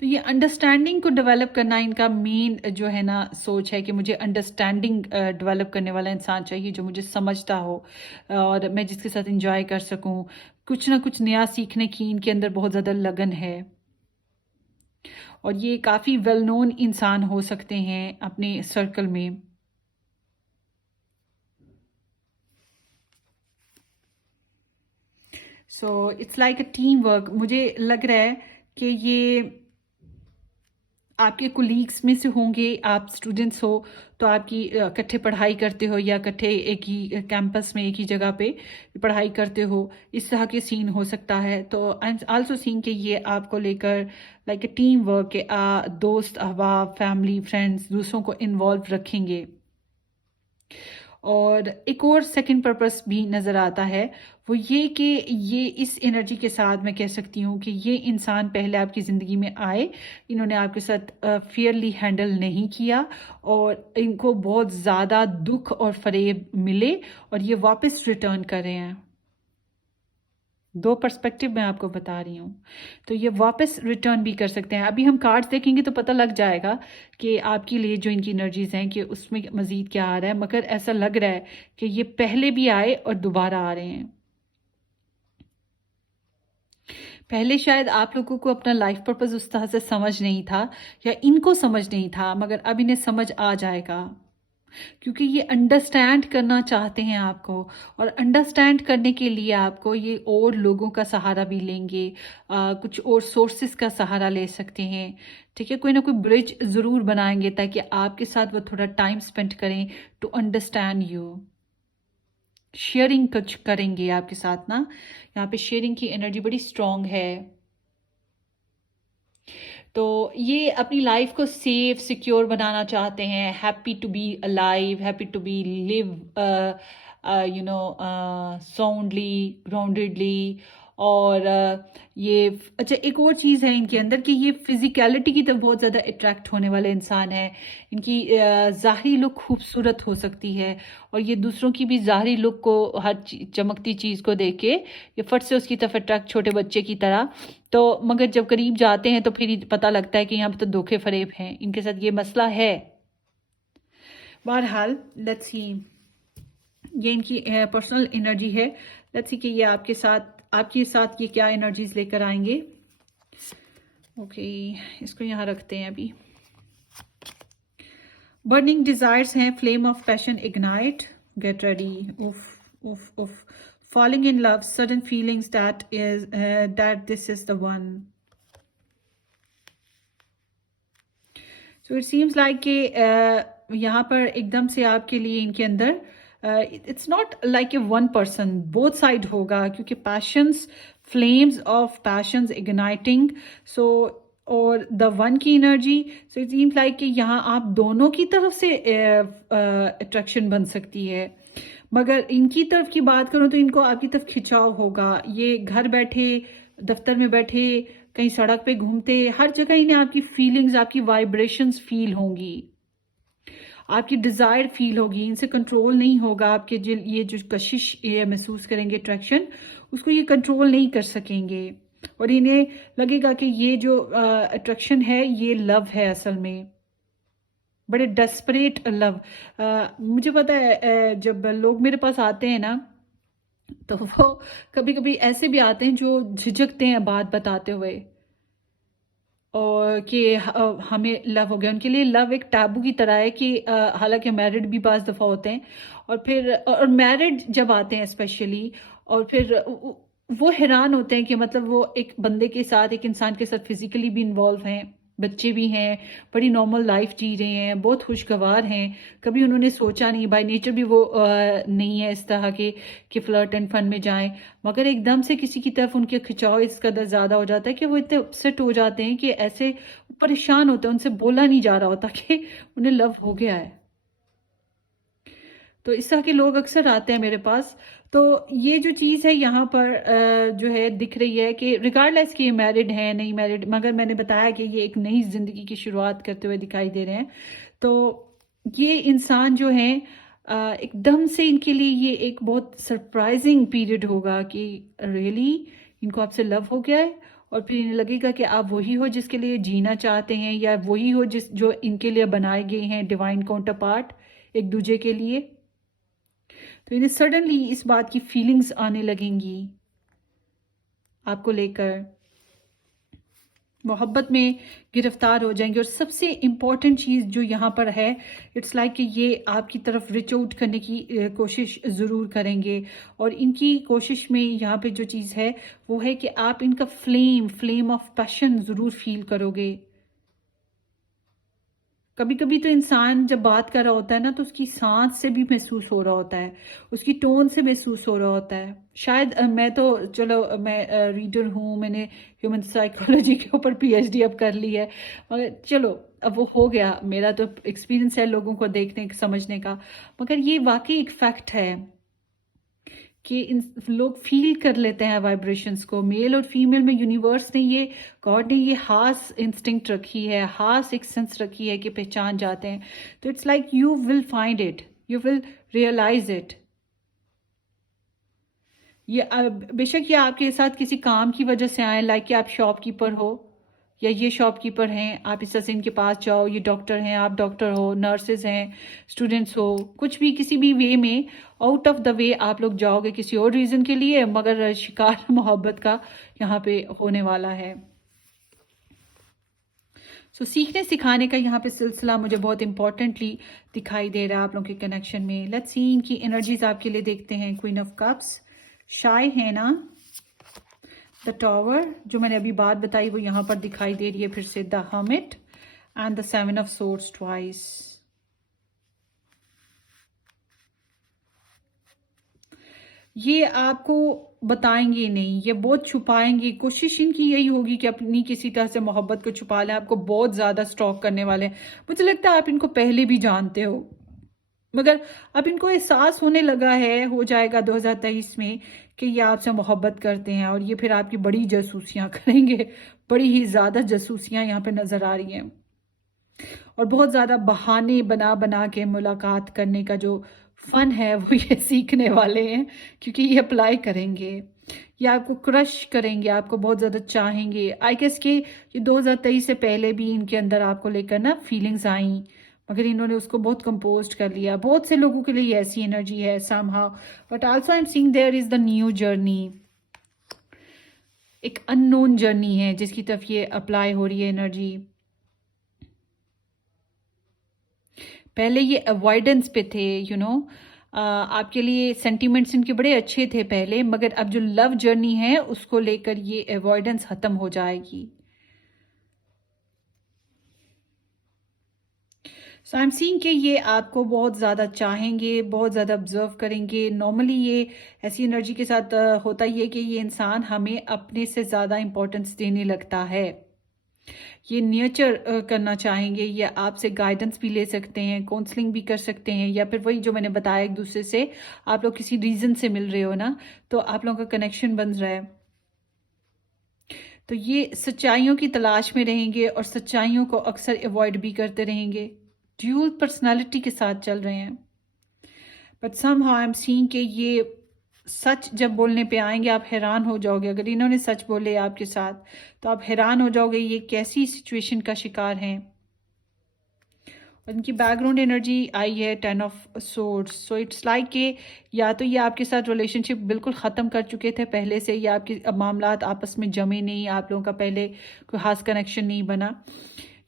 तो ये अंडरस्टैंडिंग को डेवलप करना इनका मेन जो है ना सोच है कि मुझे अंडरस्टैंडिंग डेवलप करने वाला इंसान चाहिए जो मुझे समझता हो और मैं जिसके साथ इंजॉय कर सकूं। कुछ ना कुछ नया सीखने की इनके अंदर बहुत ज़्यादा लगन है और ये काफ़ी वेल नोन इंसान हो सकते हैं अपने सर्कल में। So it's like a team work. मुझे लग रहा है कि ये आपके कोलीग्स में से होंगे, आप स्टूडेंट्स हो तो आपकी इकट्ठे पढ़ाई करते हो या इकट्ठे एक ही कैंपस में एक ही जगह पे पढ़ाई करते हो, इस तरह के सीन हो सकता है। तो आई एम आल्सो सीन कि ये आपको लेकर लाइक ए टीम वर्क के दोस्त अहबाब फैमिली फ्रेंड्स दूसरों को इन्वॉल्व रखेंगे। और एक और सेकंड पर्पस भी नज़र आता है, वो ये कि ये इस एनर्जी के साथ मैं कह सकती हूँ कि ये इंसान पहले आपकी ज़िंदगी में आए, इन्होंने आपके साथ फेयरली हैंडल नहीं किया और इनको बहुत ज़्यादा दुख और फरेब मिले और ये वापस रिटर्न कर रहे हैं। दो पर्सपेक्टिव मैं आपको बता रही हूँ, तो ये वापस रिटर्न भी कर सकते हैं। अभी हम कार्ड्स देखेंगे तो पता लग जाएगा कि आपके लिए जो इनकी एनर्जीज हैं कि उसमें मज़ीद क्या आ रहा है, मगर ऐसा लग रहा है कि ये पहले भी आए और दोबारा आ रहे हैं। पहले शायद आप लोगों को अपना लाइफ पर्पस उस तरह से समझ नहीं था या इनको समझ नहीं था, मगर अब इन्हें समझ आ जाएगा क्योंकि ये अंडरस्टैंड करना चाहते हैं आपको। और अंडरस्टैंड करने के लिए आपको ये और लोगों का सहारा भी लेंगे, कुछ और सोर्सेस का सहारा ले सकते हैं, ठीक है। कोई ना कोई ब्रिज ज़रूर बनाएंगे ताकि आपके साथ वो थोड़ा टाइम स्पेंड करें टू अंडरस्टैंड यू। शेयरिंग कुछ करेंगे आपके साथ ना, यहाँ पे शेयरिंग की एनर्जी बड़ी स्ट्रांग है। तो ये अपनी लाइफ को सेफ सिक्योर बनाना चाहते हैं, happy to be alive, happy to be live you know soundly groundedly. और ये अच्छा एक और चीज़ है इनके अंदर कि ये फिजिकलिटी की तरफ बहुत ज़्यादा अट्रैक्ट होने वाले इंसान है। इनकी ज़ाहरी लुक खूबसूरत हो सकती है और ये दूसरों की भी ज़ाहरी लुक को हर चमकती चीज़ को देख के ये फट से उसकी तरफ अट्रैक्ट, छोटे बच्चे की तरह। तो मगर जब करीब जाते हैं तो फिर पता लगता है कि यहाँ पर तो धोखे फरेब हैं, इनके साथ ये मसला है। बहरहाल लेट्स सी, ये इनकी पर्सनल एनर्जी है। लेट्स सी कि ये आपके साथ ये क्या एनर्जीज लेकर आएंगे। ओके, इसको यहाँ रखते हैं अभी। बर्निंग डिजायर्स हैं, flame of passion ignite, get ready. उफ उफ उफ, falling in love, sudden feelings that this is the one. So it seems like कि यहाँ पर एकदम से आपके लिए इनके अंदर it's not like a one person, both side होगा क्योंकि passions flames of passions igniting. So और द वन की energy, so it seems like कि यहाँ आप दोनों की तरफ से अट्रैक्शन बन सकती है। मगर इनकी तरफ की बात करूँ तो इनको आपकी तरफ खिंचाव होगा। ये घर बैठे, दफ्तर में बैठे, कहीं सड़क पे घूमते, हर जगह इन्हें आपकी फीलिंग्स, आपकी वाइब्रेशंस फील होंगी, आपकी डिजायर फील होगी। इनसे कंट्रोल नहीं होगा। आपके ये जो कशिश ये महसूस करेंगे, अट्रैक्शन, उसको ये कंट्रोल नहीं कर सकेंगे। और इन्हें लगेगा कि ये जो अट्रैक्शन है ये लव है असल में, बड़े डेस्परेट लव। मुझे पता है जब लोग मेरे पास आते हैं ना, तो वो कभी कभी ऐसे भी आते हैं जो झिझकते हैं बात बताते हुए, और कि हमें लव हो गया। उनके लिए लव एक टैबू की तरह है कि हालांकि मैरिड भी बाज़ दफ़ा होते हैं, और फिर और मैरिड जब आते हैं स्पेशली, और फिर वो हैरान होते हैं कि मतलब वो एक बंदे के साथ, एक इंसान के साथ फिजिकली भी इन्वॉल्व हैं, बच्चे भी हैं, बड़ी नॉर्मल लाइफ जी रहे हैं, बहुत खुशगवार हैं। कभी उन्होंने सोचा नहीं, बाय नेचर भी वो नहीं है इस तरह के कि फ्लर्ट एंड फन में जाएं, मगर एकदम से किसी की तरफ उनके खिंचाव इस कदर ज़्यादा हो जाता है कि वो इतने अपसेट हो जाते हैं कि ऐसे परेशान होते हैं, उनसे बोला नहीं जा रहा होता कि उन्हें लव हो गया है। तो इस तरह के लोग अक्सर आते हैं मेरे पास। तो ये जो चीज़ है यहाँ पर जो है दिख रही है कि रिगार्डलेस कि ये मैरिड है नहीं मैरिड, मगर मैंने बताया कि ये एक नई ज़िंदगी की शुरुआत करते हुए दिखाई दे रहे हैं। तो ये इंसान जो है एकदम से इनके लिए ये एक बहुत सरप्राइजिंग पीरियड होगा कि रियली इनको आपसे लव हो गया है, और फिर इन्हें लगेगा कि आप वही हो जिसके लिए जीना चाहते हैं, या वही हो जिस जो इनके लिए बनाए गए हैं डिवाइन काउंटर पार्ट एक दूसरे के लिए। तो इन्हें सडनली इस बात की फीलिंग्स आने लगेंगी आपको लेकर, मोहब्बत में गिरफ्तार हो जाएंगे। और सबसे इम्पॉर्टेंट चीज़ जो यहाँ पर है, इट्स लाइक कि ये आपकी तरफ रिच आउट करने की कोशिश ज़रूर करेंगे। और इनकी कोशिश में यहाँ पे जो चीज़ है वो है कि आप इनका फ्लेम ऑफ पैशन ज़रूर फील करोगे। कभी कभी तो इंसान जब बात कर रहा होता है ना, तो उसकी सांस से भी महसूस हो रहा होता है, उसकी टोन से महसूस हो रहा होता है। शायद मैं तो चलो मैं रीडर हूँ, मैंने ह्यूमन साइकोलॉजी के ऊपर पीएचडी अब कर ली है, मगर चलो अब वो हो गया, मेरा तो एक्सपीरियंस है लोगों को देखने समझने का। मगर ये वाकई एक फैक्ट है कि इन लोग फील कर लेते हैं वाइब्रेशंस को। मेल और फीमेल में यूनिवर्स ने ये, गॉड ने ये खास इंस्टिंक्ट रखी है, खास एक सेंस रखी है कि पहचान जाते हैं। तो it's like you will find it, you will realise it. ये बेशक ये आपके साथ किसी काम की वजह से आए, लाइक कि आप शॉपकीपर हो, या ये शॉपकीपर हैं, आप इस तरह से इनके पास जाओ, ये डॉक्टर हैं, आप डॉक्टर हो, नर्सेज हैं, स्टूडेंट्स हो, कुछ भी किसी भी वे में आउट ऑफ द वे आप लोग जाओगे किसी और रीज़न के लिए, मगर शिकार मोहब्बत का यहाँ पे होने वाला है। सो सीखने सिखाने का यहाँ पे सिलसिला मुझे बहुत इंपॉर्टेंटली दिखाई दे रहा है आप लोगों के कनेक्शन में। लेट्स सी इनकी एनर्जीज आपके लिए देखते हैं। क्वीन ऑफ कप्स, शाय है ना, द टॉवर जो मैंने अभी बात बताई वो यहाँ पर दिखाई दे रही है फिर से, the hermit and the seven of swords twice. ये आपको बताएंगे नहीं, ये बहुत छुपाएंगे। कोशिश इनकी यही होगी कि अपनी किसी तरह से मोहब्बत को छुपा लें, आपको बहुत ज़्यादा स्टॉक करने वाले हैं। मुझे लगता है आप इनको पहले भी जानते हो, मगर अब इनको एहसास होने लगा है, हो जाएगा 2023 में, कि ये आपसे मोहब्बत करते हैं, और ये फिर आपकी बड़ी जासूसियां करेंगे। बड़ी ही ज़्यादा जासूसियां यहाँ पे नज़र आ रही हैं, और बहुत ज़्यादा बहाने बना बना के मुलाकात करने का जो फन है वो ये सीखने वाले हैं, क्योंकि ये अप्लाई करेंगे, ये आपको क्रश करेंगे, आपको बहुत ज़्यादा चाहेंगे। आई गेस कि ये 2023 से पहले भी इनके अंदर आपको लेकर ना फीलिंग्स आई, मगर इन्होंने उसको बहुत कंपोज कर लिया। बहुत से लोगों के लिए ऐसी एनर्जी है somehow, but also I am seeing there is the new journey, एक अननोन जर्नी है जिसकी तरफ ये अप्लाई हो रही है एनर्जी। पहले ये अवॉइडेंस पे थे, आपके लिए सेंटिमेंट्स इनके बड़े अच्छे थे पहले, मगर अब जो लव जर्नी है उसको लेकर ये अवॉइडेंस खत्म हो जाएगी। सो आई एम सीइंग कि ये आपको बहुत ज़्यादा चाहेंगे, बहुत ज़्यादा ऑब्जर्व करेंगे। नॉर्मली ये ऐसी एनर्जी के साथ होता ही है कि ये इंसान हमें अपने से ज़्यादा इम्पोर्टेंस देने लगता है। ये नेचर करना चाहेंगे, या आपसे गाइडेंस भी ले सकते हैं, काउंसलिंग भी कर सकते हैं, या फिर वही जो मैंने बताया एक दूसरे से आप लोग किसी रीज़न से मिल रहे हो ना, तो आप लोगों का कनेक्शन बन रहा है। तो ये सच्चाइयों की तलाश में रहेंगे और सच्चाइयों को अक्सर अवॉइड भी करते रहेंगे। ड्यूअल पर्सनालिटी के साथ चल रहे हैं, but somehow I am seeing कि ये सच जब बोलने पे आएंगे आप हैरान हो जाओगे। अगर इन्होंने सच बोले आपके साथ तो आप हैरान हो जाओगे ये कैसी सिचुएशन का शिकार हैं। और इनकी बैकग्राउंड एनर्जी आई है 10 of swords. So it's like कि या तो ये आपके साथ रिलेशनशिप बिल्कुल ख़त्म कर चुके थे पहले से, या आपके मामलात आपस में जमे नहीं, आप लोगों का पहले कोई खास कनेक्शन नहीं बना,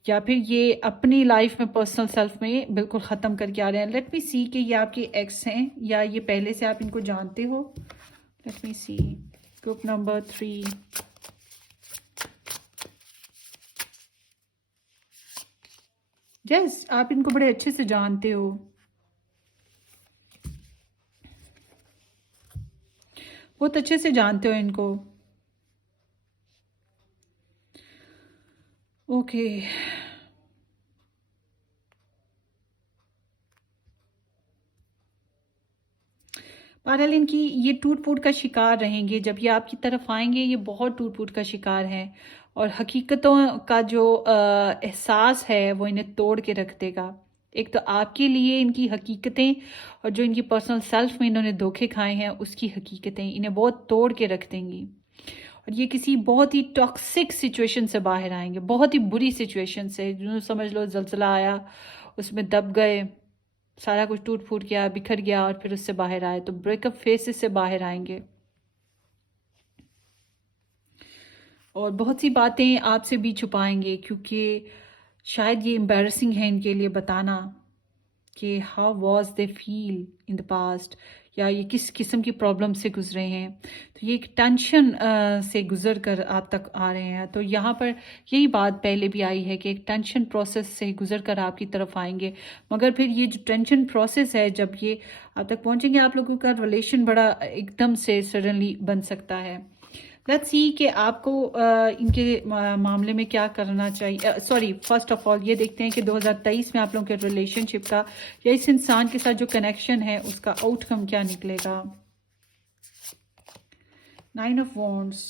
या फिर ये अपनी लाइफ में पर्सनल सेल्फ में बिल्कुल ख़त्म करके आ रहे हैं। लेट मी सी कि ये आपके एक्स हैं या ये पहले से आप इनको जानते हो। Let me see group number 3। Yes, आप इनको बड़े अच्छे से जानते हो, बहुत अच्छे से जानते हो इनको। ओके बहरहाल इनकी ये टूट फूट का शिकार रहेंगे। जब ये आपकी तरफ आएंगे ये बहुत टूट फूट का शिकार हैं, और हकीकतों का जो एहसास है वो इन्हें तोड़ के रख देगा। एक तो आपके लिए इनकी हकीकतें, और जो इनकी पर्सनल सेल्फ में इन्होंने धोखे खाए हैं उसकी हकीकतें इन्हें बहुत तोड़ के रख देंगी। और ये किसी बहुत ही टॉक्सिक सिचुएशन से बाहर आएंगे, बहुत ही बुरी सिचुएशन से, जो समझ लो जलजला आया उसमें दब गए, सारा कुछ टूट फूट गया, बिखर गया, और फिर उससे बाहर आए तो ब्रेकअप फेसेस से बाहर आएंगे। और बहुत सी बातें आपसे भी छुपाएंगे, क्योंकि शायद ये एम्बैरसिंग है इनके लिए बताना कि how was they feel in the past, या ये किस किस्म की प्रॉब्लम से गुजरे हैं। तो ये एक टेंशन से गुजर कर आप तक आ रहे हैं। तो यहाँ पर यही बात पहले भी आई है कि एक टेंशन प्रोसेस से गुजर कर आपकी तरफ आएंगे, मगर फिर ये जो टेंशन प्रोसेस है जब ये आप तक पहुँचेंगे आप लोगों का रिलेशन बड़ा एकदम से सडनली बन सकता है। लेट्स सी कि आपको इनके मामले में क्या करना चाहिए। सॉरी, फर्स्ट ऑफ ऑल ये देखते हैं कि 2023 में आप लोगों के रिलेशनशिप का या इस इंसान के साथ जो कनेक्शन है उसका आउटकम क्या निकलेगा। 9 ऑफ वॉन्ड्स,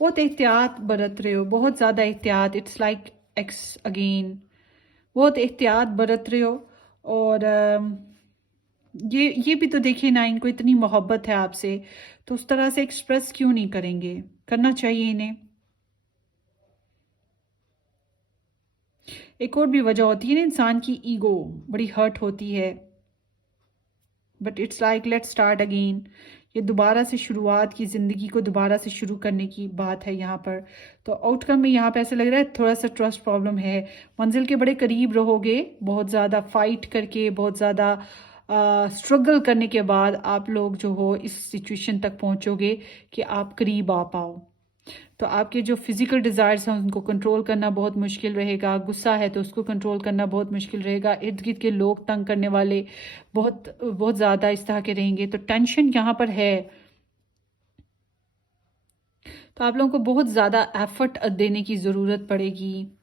बहुत एहतियात बरत रहे हो, बहुत ज़्यादा एहतियात। इट्स लाइक एक्स अगेन, बहुत एहतियात बरत रहे हो। और ये भी तो देखिए ना, इनको इतनी मोहब्बत है आपसे, तो उस तरह से एक्सप्रेस क्यों नहीं करेंगे, करना चाहिए इन्हें। एक और भी वजह होती है ना, इंसान की ईगो बड़ी हर्ट होती है, but it's like let's start again. ये दोबारा से शुरुआत की, ज़िंदगी को दोबारा से शुरू करने की बात है यहाँ पर। तो आउटकम में यहाँ पे ऐसा लग रहा है थोड़ा सा ट्रस्ट प्रॉब्लम है। मंजिल के बड़े करीब रहोगे, बहुत ज़्यादा फाइट करके, बहुत ज़्यादा स्ट्रगल करने के बाद आप लोग जो हो इस सिचुएशन तक पहुँचोगे कि आप करीब आ पाओ। तो आपके जो फिज़िकल डिज़ायर्स हैं उनको कंट्रोल करना बहुत मुश्किल रहेगा। गुस्सा है तो उसको कंट्रोल करना बहुत मुश्किल रहेगा। इर्द गिर्द के लोग तंग करने वाले बहुत बहुत ज़्यादा इस तरह के रहेंगे, तो टेंशन यहाँ पर है। तो आप लोगों को बहुत ज़्यादा एफर्ट देने की ज़रूरत पड़ेगी।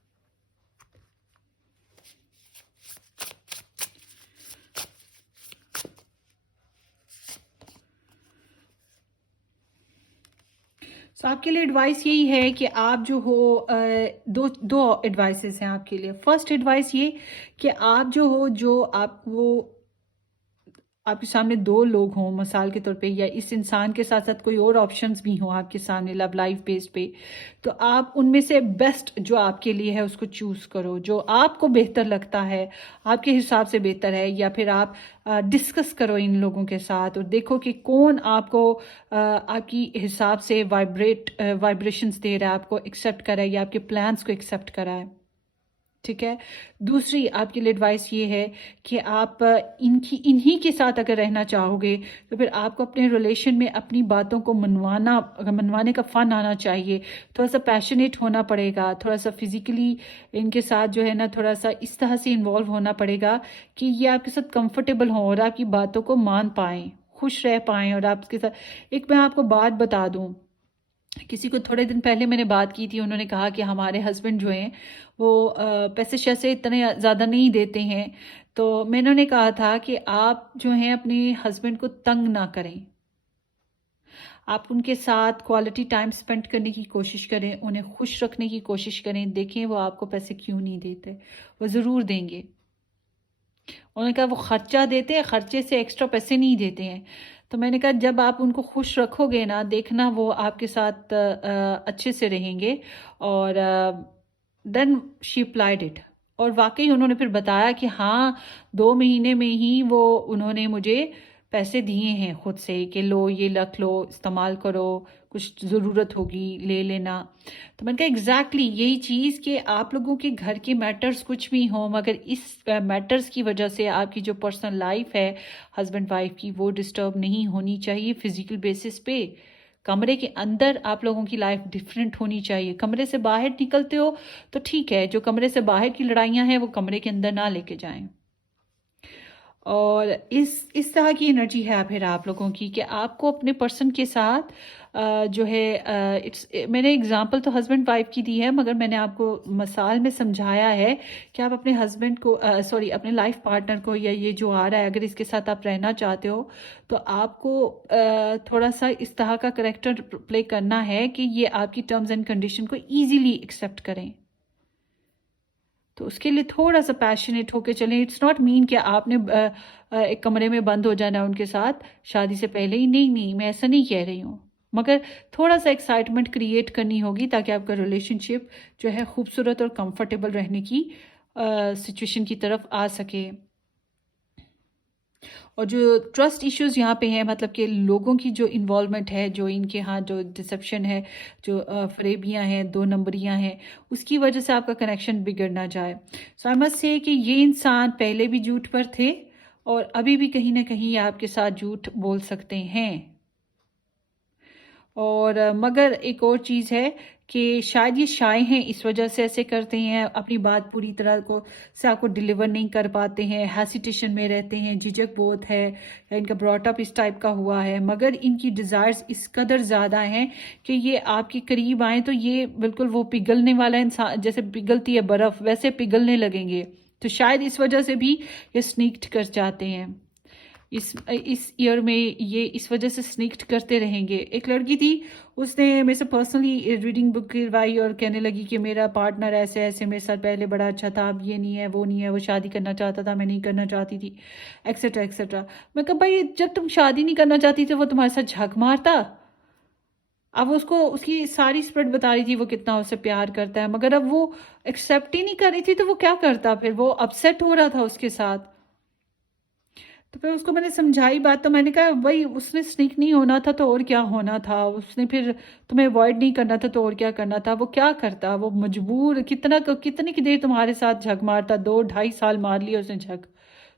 तो आपके लिए एडवाइस यही है कि आप जो हो दो दो एडवाइसेस हैं आपके लिए। फर्स्ट एडवाइस ये कि आप जो हो, जो आप वो आपके सामने दो लोग हों मिसाल के तौर पे, या इस इंसान के साथ साथ कोई और ऑप्शंस भी हों आपके सामने लव लाइफ बेस पे, तो आप उनमें से बेस्ट जो आपके लिए है उसको चूज़ करो, जो आपको बेहतर लगता है, आपके हिसाब से बेहतर है। या फिर आप डिस्कस करो इन लोगों के साथ और देखो कि कौन आपको आपकी हिसाब से वाइब्रेशंस दे रहा है, आपको एक्सेप्ट करा है या आपके प्लान्स को एक्सेप्ट करा है। ठीक है। दूसरी आपके लिए एडवाइस ये है कि आप इन्हीं के साथ अगर रहना चाहोगे तो फिर आपको अपने रिलेशन में अपनी बातों को मनवाने का फन आना चाहिए। थोड़ा सा पैशनेट होना पड़ेगा, थोड़ा सा फिजिकली इनके साथ जो है ना थोड़ा सा इस तरह से इन्वॉल्व होना पड़ेगा कि ये आपके साथ कंफर्टेबल हों और आपकी बातों को मान पाएँ, खुश रह पाएँ। और आपके साथ एक मैं आपको बात बता दूँ, किसी को थोड़े दिन पहले मैंने बात की थी, उन्होंने कहा कि हमारे हस्बैंड जो हैं वो पैसे शैसे इतने ज़्यादा नहीं देते हैं। तो मैंने उन्हें कहा था कि आप जो हैं अपने हस्बैंड को तंग ना करें, आप उनके साथ क्वालिटी टाइम स्पेंड करने की कोशिश करें, उन्हें खुश रखने की कोशिश करें। देखें वो आपको पैसे क्यों नहीं देते, वो ज़रूर देंगे। उन्होंने कहा वो खर्चा देते हैं, खर्चे से एक्स्ट्रा पैसे नहीं देते हैं। तो मैंने कहा जब आप उनको खुश रखोगे ना, देखना वो आपके साथ अच्छे से रहेंगे। और देन शी अप्लाइड इट, और वाकई उन्होंने फिर बताया कि हाँ 2 महीने में ही वो उन्होंने मुझे पैसे दिए हैं खुद से कि लो ये रख लो, इस्तेमाल करो, कुछ ज़रूरत होगी ले लेना। तो मैंने कहा एग्जैक्टली यही चीज़ कि आप लोगों के घर के मैटर्स कुछ भी हों, मगर इस मैटर्स की वजह से आपकी जो पर्सनल लाइफ है हस्बैंड वाइफ की वो डिस्टर्ब नहीं होनी चाहिए फिजिकल बेसिस पे। कमरे के अंदर आप लोगों की लाइफ डिफरेंट होनी चाहिए। कमरे से बाहर निकलते हो तो ठीक है, जो कमरे से बाहर की लड़ाइयाँ हैं वो कमरे के अंदर ना लेके जाएं। और इस तरह की एनर्जी है फिर आप लोगों की कि आपको अपने पर्सन के साथ जो है इट्स मैंने एग्जांपल तो हस्बैंड वाइफ की दी है, मगर मैंने आपको मिसाल में समझाया है कि आप अपने हस्बैंड को सॉरी अपने लाइफ पार्टनर को या ये जो आ रहा है अगर इसके साथ आप रहना चाहते हो तो आपको थोड़ा सा इस तरह का करेक्टर प्ले करना है कि ये आपकी टर्म्स एंड कंडीशन को ईजिली एक्सेप्ट करें। तो उसके लिए थोड़ा सा पैशनेट होके चलें। इट्स नॉट मीन कि आपने एक कमरे में बंद हो जाना है उनके साथ शादी से पहले ही, नहीं नहीं मैं ऐसा नहीं कह रही हूँ, मगर थोड़ा सा एक्साइटमेंट क्रिएट करनी होगी ताकि आपका रिलेशनशिप जो है खूबसूरत और कंफर्टेबल रहने की सिचुएशन की तरफ आ सके। और जो ट्रस्ट इश्यूज यहाँ पे हैं, मतलब कि लोगों की जो इन्वॉल्वमेंट है, जो इनके यहाँ जो डिसेप्शन है, जो फरेबियाँ हैं, 2 नंबरियाँ हैं, उसकी वजह से आपका कनेक्शन बिगड़ ना जाए। सो आई मस्ट से कि ये इंसान पहले भी झूठ पर थे और अभी भी कहीं ना कहीं आपके साथ झूठ बोल सकते हैं। और मगर एक और चीज़ है कि शायद ये शाय हैं, इस वजह से ऐसे करते हैं, अपनी बात पूरी तरह को से आपको डिलीवर नहीं कर पाते हैं, हेसिटेशन में रहते हैं, झिझक बहुत है, या इनका ब्रॉटअप इस टाइप का हुआ है। मगर इनकी डिज़ायर्स इस कदर ज़्यादा हैं कि ये आपके करीब आएँ तो ये बिल्कुल वो पिघलने वाला इंसान, जैसे पिघलती है बर्फ़ वैसे पिघलने लगेंगे। तो शायद इस वजह से भी ये स्नीक्ड कर जाते हैं। इस ईयर में ये इस वजह से स्निक्ट करते रहेंगे। एक लड़की थी, उसने मेरे से पर्सनली रीडिंग बुक करवाई और कहने लगी कि मेरा पार्टनर ऐसे ऐसे मेरे साथ पहले बड़ा अच्छा था, अब ये नहीं है वो नहीं है, वो शादी करना चाहता था मैं नहीं करना चाहती थी, एक्सेट्रा एक्सेट्रा। मैं कहा भाई जब तुम शादी नहीं करना चाहती थी वो तुम्हारे साथ झक मारता? अब उसको उसकी सारी स्प्रेड बता रही थी वो कितना उससे प्यार करता है, मगर अब वो एक्सेप्ट ही नहीं कर रही थी तो वो क्या करता, फिर वो अपसेट हो रहा था उसके साथ। तो फिर उसको मैंने समझाई बात, तो मैंने कहा भाई उसने स्नीक नहीं होना था तो और क्या होना था, उसने फिर तुम्हें अवॉइड नहीं करना था तो और क्या करना था, वो क्या करता, वो मजबूर कितनी की देर तुम्हारे साथ झक मारता, 2-2.5 साल मार लिया उसने झक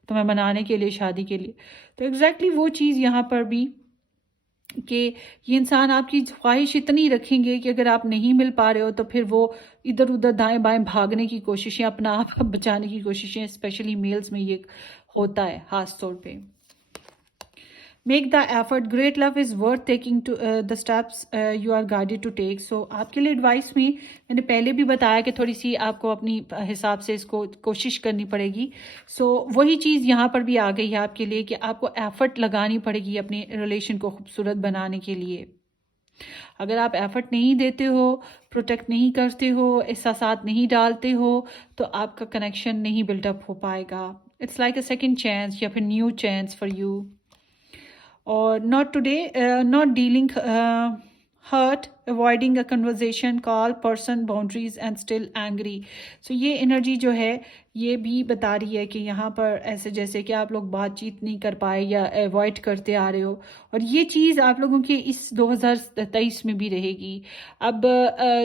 तुम्हें मनाने के लिए, शादी के लिए। तो एग्जैक्टली वो चीज़ यहाँ पर भी कि ये इंसान आपकी ख्वाहिश इतनी रखेंगे कि अगर आप नहीं मिल पा रहे हो तो फिर वो इधर उधर दाएं बाएं भागने की कोशिशें, अपना आप बचाने की कोशिशें, स्पेशली मेल्स में ये होता है खास तौर पे। Make the effort, great love is worth taking to the steps you are guided to take. So आपके लिए एडवाइस में मैंने पहले भी बताया कि थोड़ी सी आपको अपनी हिसाब से इसको कोशिश करनी पड़ेगी। सो वही चीज़ यहाँ पर भी आ गई है आपके लिए कि आपको एफर्ट लगानी पड़ेगी अपने रिलेशन को खूबसूरत बनाने के लिए। अगर आप एफर्ट नहीं देते हो, प्रोटेक्ट नहीं करते हो, एहसासात नहीं डालते हो, तो आपका कनेक्शन नहीं बिल्डअप हो पाएगा। It's like a second chance या फिर न्यू चांस फॉर यू। और not today, not dealing hurt, avoiding a conversation, call, person, boundaries and still angry. So ये एनर्जी जो है ये भी बता रही है कि यहाँ पर ऐसे जैसे कि आप लोग बातचीत नहीं कर पाए या अवॉइड करते आ रहे हो, और ये चीज़ आप लोगों के इस 2023 में भी रहेगी। अब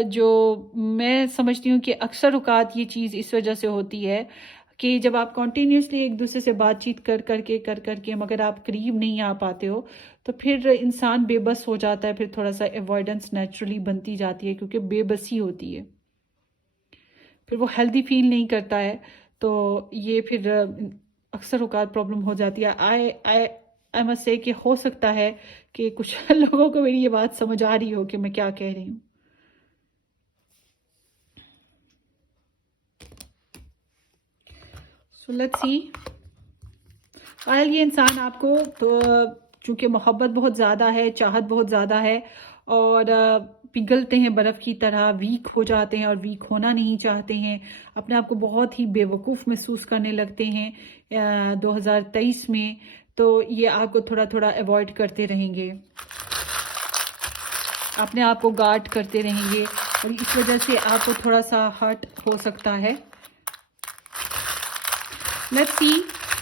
जो मैं समझती हूँ कि अक्सर औकात ये चीज़ इस वजह से होती है कि जब आप कॉन्टीन्यूसली एक दूसरे से बातचीत कर करके मगर आप करीब नहीं आ पाते हो, तो फिर इंसान बेबस हो जाता है, फिर थोड़ा सा अवॉइडेंस नेचुरली बनती जाती है क्योंकि बेबसी होती है, फिर वो हेल्दी फील नहीं करता है, तो ये फिर अक्सर औकात प्रॉब्लम हो जाती है। आई आई आई मस्ट से कि हो सकता है कि कुछ लोगों को मेरी ये बात समझ आ रही हो कि मैं क्या कह रही हूँ। सो लेट्स सी। आयल ये इंसान आपको तो चूँकि मोहब्बत बहुत ज़्यादा है, चाहत बहुत ज़्यादा है, और पिघलते हैं बर्फ़ की तरह, वीक हो जाते हैं और वीक होना नहीं चाहते हैं, अपने आप को बहुत ही बेवकूफ़ महसूस करने लगते हैं 2023 में, तो ये आपको थोड़ा थोड़ा अवॉइड करते रहेंगे, अपने आप को गार्ड करते रहेंगे, और इस वजह से आपको थोड़ा सा हर्ट हो सकता है। लेट्स सी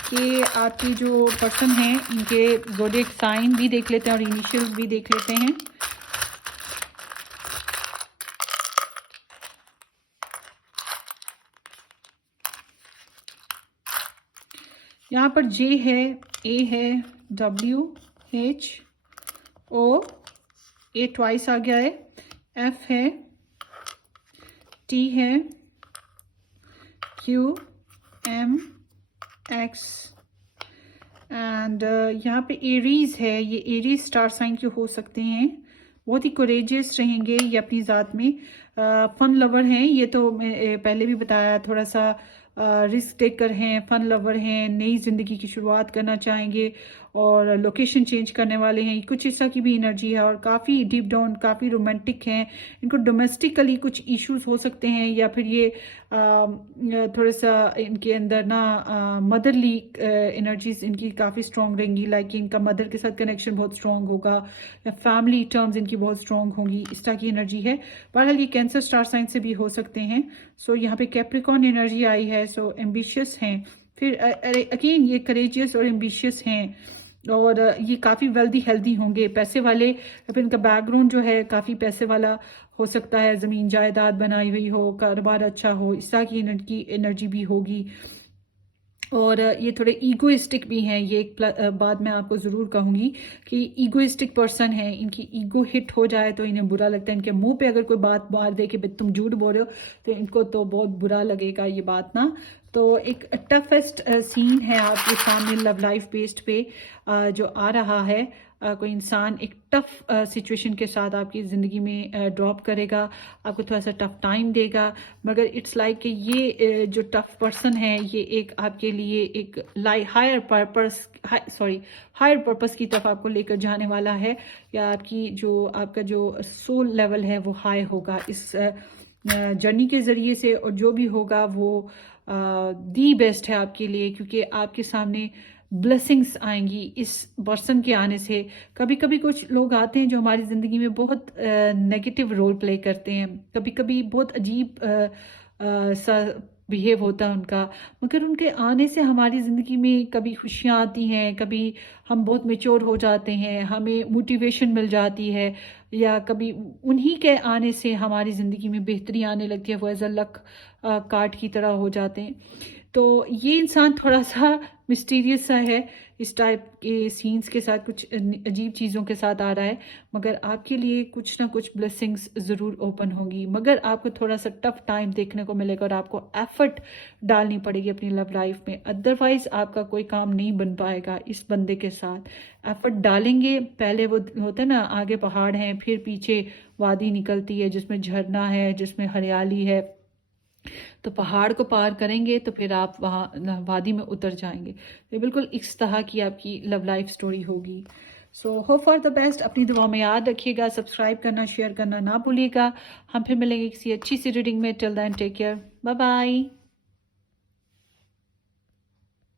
कि आपकी जो पर्सन हैं इनके ज़ोडिएक साइन भी देख लेते हैं और इनिशियल्स भी देख लेते हैं। यहाँ पर जे है, ए है, डब्ल्यू, एच, ओ, ए ट्वाइस आ गया है, एफ है, टी है, क्यू, एम, एक्स, एंड यहाँ पे एरीज है। ये एरीज स्टार साइन के हो सकते हैं, बहुत ही कोरेजियस रहेंगे ये अपनी ज़ात में, फन लवर हैं, ये तो मैं पहले भी बताया, थोड़ा सा रिस्क टेकर हैं, फन लवर हैं, नई ज़िंदगी की शुरुआत करना चाहेंगे और लोकेशन चेंज करने वाले हैं, कुछ इस तरह की भी एनर्जी है, और काफ़ी डीप डाउन काफ़ी रोमांटिक हैं। इनको डोमेस्टिकली कुछ इश्यूज हो सकते हैं, या फिर ये थोड़ा सा इनके अंदर ना मदरली एनर्जीज इनकी काफ़ी स्ट्रॉन्ग रहेंगी, लाइक इनका मदर के साथ कनेक्शन बहुत स्ट्रॉन्ग होगा, या फैमिली टर्म्स इनकी बहुत स्ट्रॉन्ग होंगी, इस तरह की एनर्जी है। बहरहाल ये कैंसर स्टार साइन से भी हो सकते हैं। सो यहाँ पे कैप्रिकॉर्न एनर्जी आई है, सो एम्बिशियस हैं, फिर अगेन ये करेजियस और एम्बिशियस हैं, और ये काफ़ी वेल्दी हेल्दी होंगे, पैसे वाले, फिर इनका बैकग्राउंड जो है काफ़ी पैसे वाला हो सकता है, ज़मीन जायदाद बनाई हुई हो, कारोबार अच्छा हो, इस तरह की एनर्जी भी होगी। और ये थोड़े ईगोइस्टिक भी हैं, ये एक बात मैं आपको ज़रूर कहूँगी कि ईगोइस्टिक पर्सन है, इनकी ईगो हिट हो जाए तो इन्हें बुरा लगता है, इनके मुंह पे अगर कोई बात मार दे कि तुम झूठ बोल रहे हो, तो इनको तो बहुत बुरा लगेगा ये बात ना। तो एक टफेस्ट सीन है आपके सामने लव लाइफ बेस्ड पे जो आ रहा है। कोई इंसान एक टफ सिचुएशन के साथ आपकी ज़िंदगी में ड्रॉप करेगा, आपको थोड़ा सा टफ टाइम देगा, मगर इट्स लाइक कि ये जो टफ पर्सन है ये एक आपके लिए एक हायर पर्पस की तरफ आपको लेकर जाने वाला है, या आपका जो सोल लेवल है वो हाई होगा इस जर्नी के ज़रिए से, और जो भी होगा वो दी बेस्ट है आपके लिए, क्योंकि आपके सामने ब्लेसिंग्स आएंगी इस पर्सन के आने से। कभी कभी कुछ लोग आते हैं जो हमारी ज़िंदगी में बहुत नेगेटिव रोल प्ले करते हैं, कभी कभी बहुत अजीब सा बिहेव होता है उनका, मगर उनके आने से हमारी ज़िंदगी में कभी खुशियाँ आती हैं, कभी हम बहुत मैच्योर हो जाते हैं, हमें मोटिवेशन मिल जाती है, या कभी उन्हीं के आने से हमारी ज़िंदगी में बेहतरी आने लगती है, वो एज अ लक कार्ड की तरह हो जाते हैं। तो ये इंसान थोड़ा सा मिस्टीरियस सा है, इस टाइप के सीन्स के साथ कुछ अजीब चीज़ों के साथ आ रहा है, मगर आपके लिए कुछ ना कुछ ब्लेसिंग्स ज़रूर ओपन होंगी, मगर आपको थोड़ा सा टफ टाइम देखने को मिलेगा और आपको एफर्ट डालनी पड़ेगी अपनी लव लाइफ में, अदरवाइज आपका कोई काम नहीं बन पाएगा इस बंदे के साथ। एफर्ट डालेंगे, पहले वो होता है ना, आगे पहाड़ हैं फिर पीछे वादी निकलती है जिसमें झरना है, जिसमें हरियाली है, तो पहाड़ को पार करेंगे तो फिर आप वहाँ वादी में उतर जाएंगे। तो बिल्कुल इस तरह की आपकी लव लाइफ स्टोरी होगी। So hope for the best, अपनी दुआ में याद रखिएगा, सब्सक्राइब करना शेयर करना ना भूलिएगा। हम फिर मिलेंगे किसी अच्छी सी रीडिंग में। Till then take care, bye bye.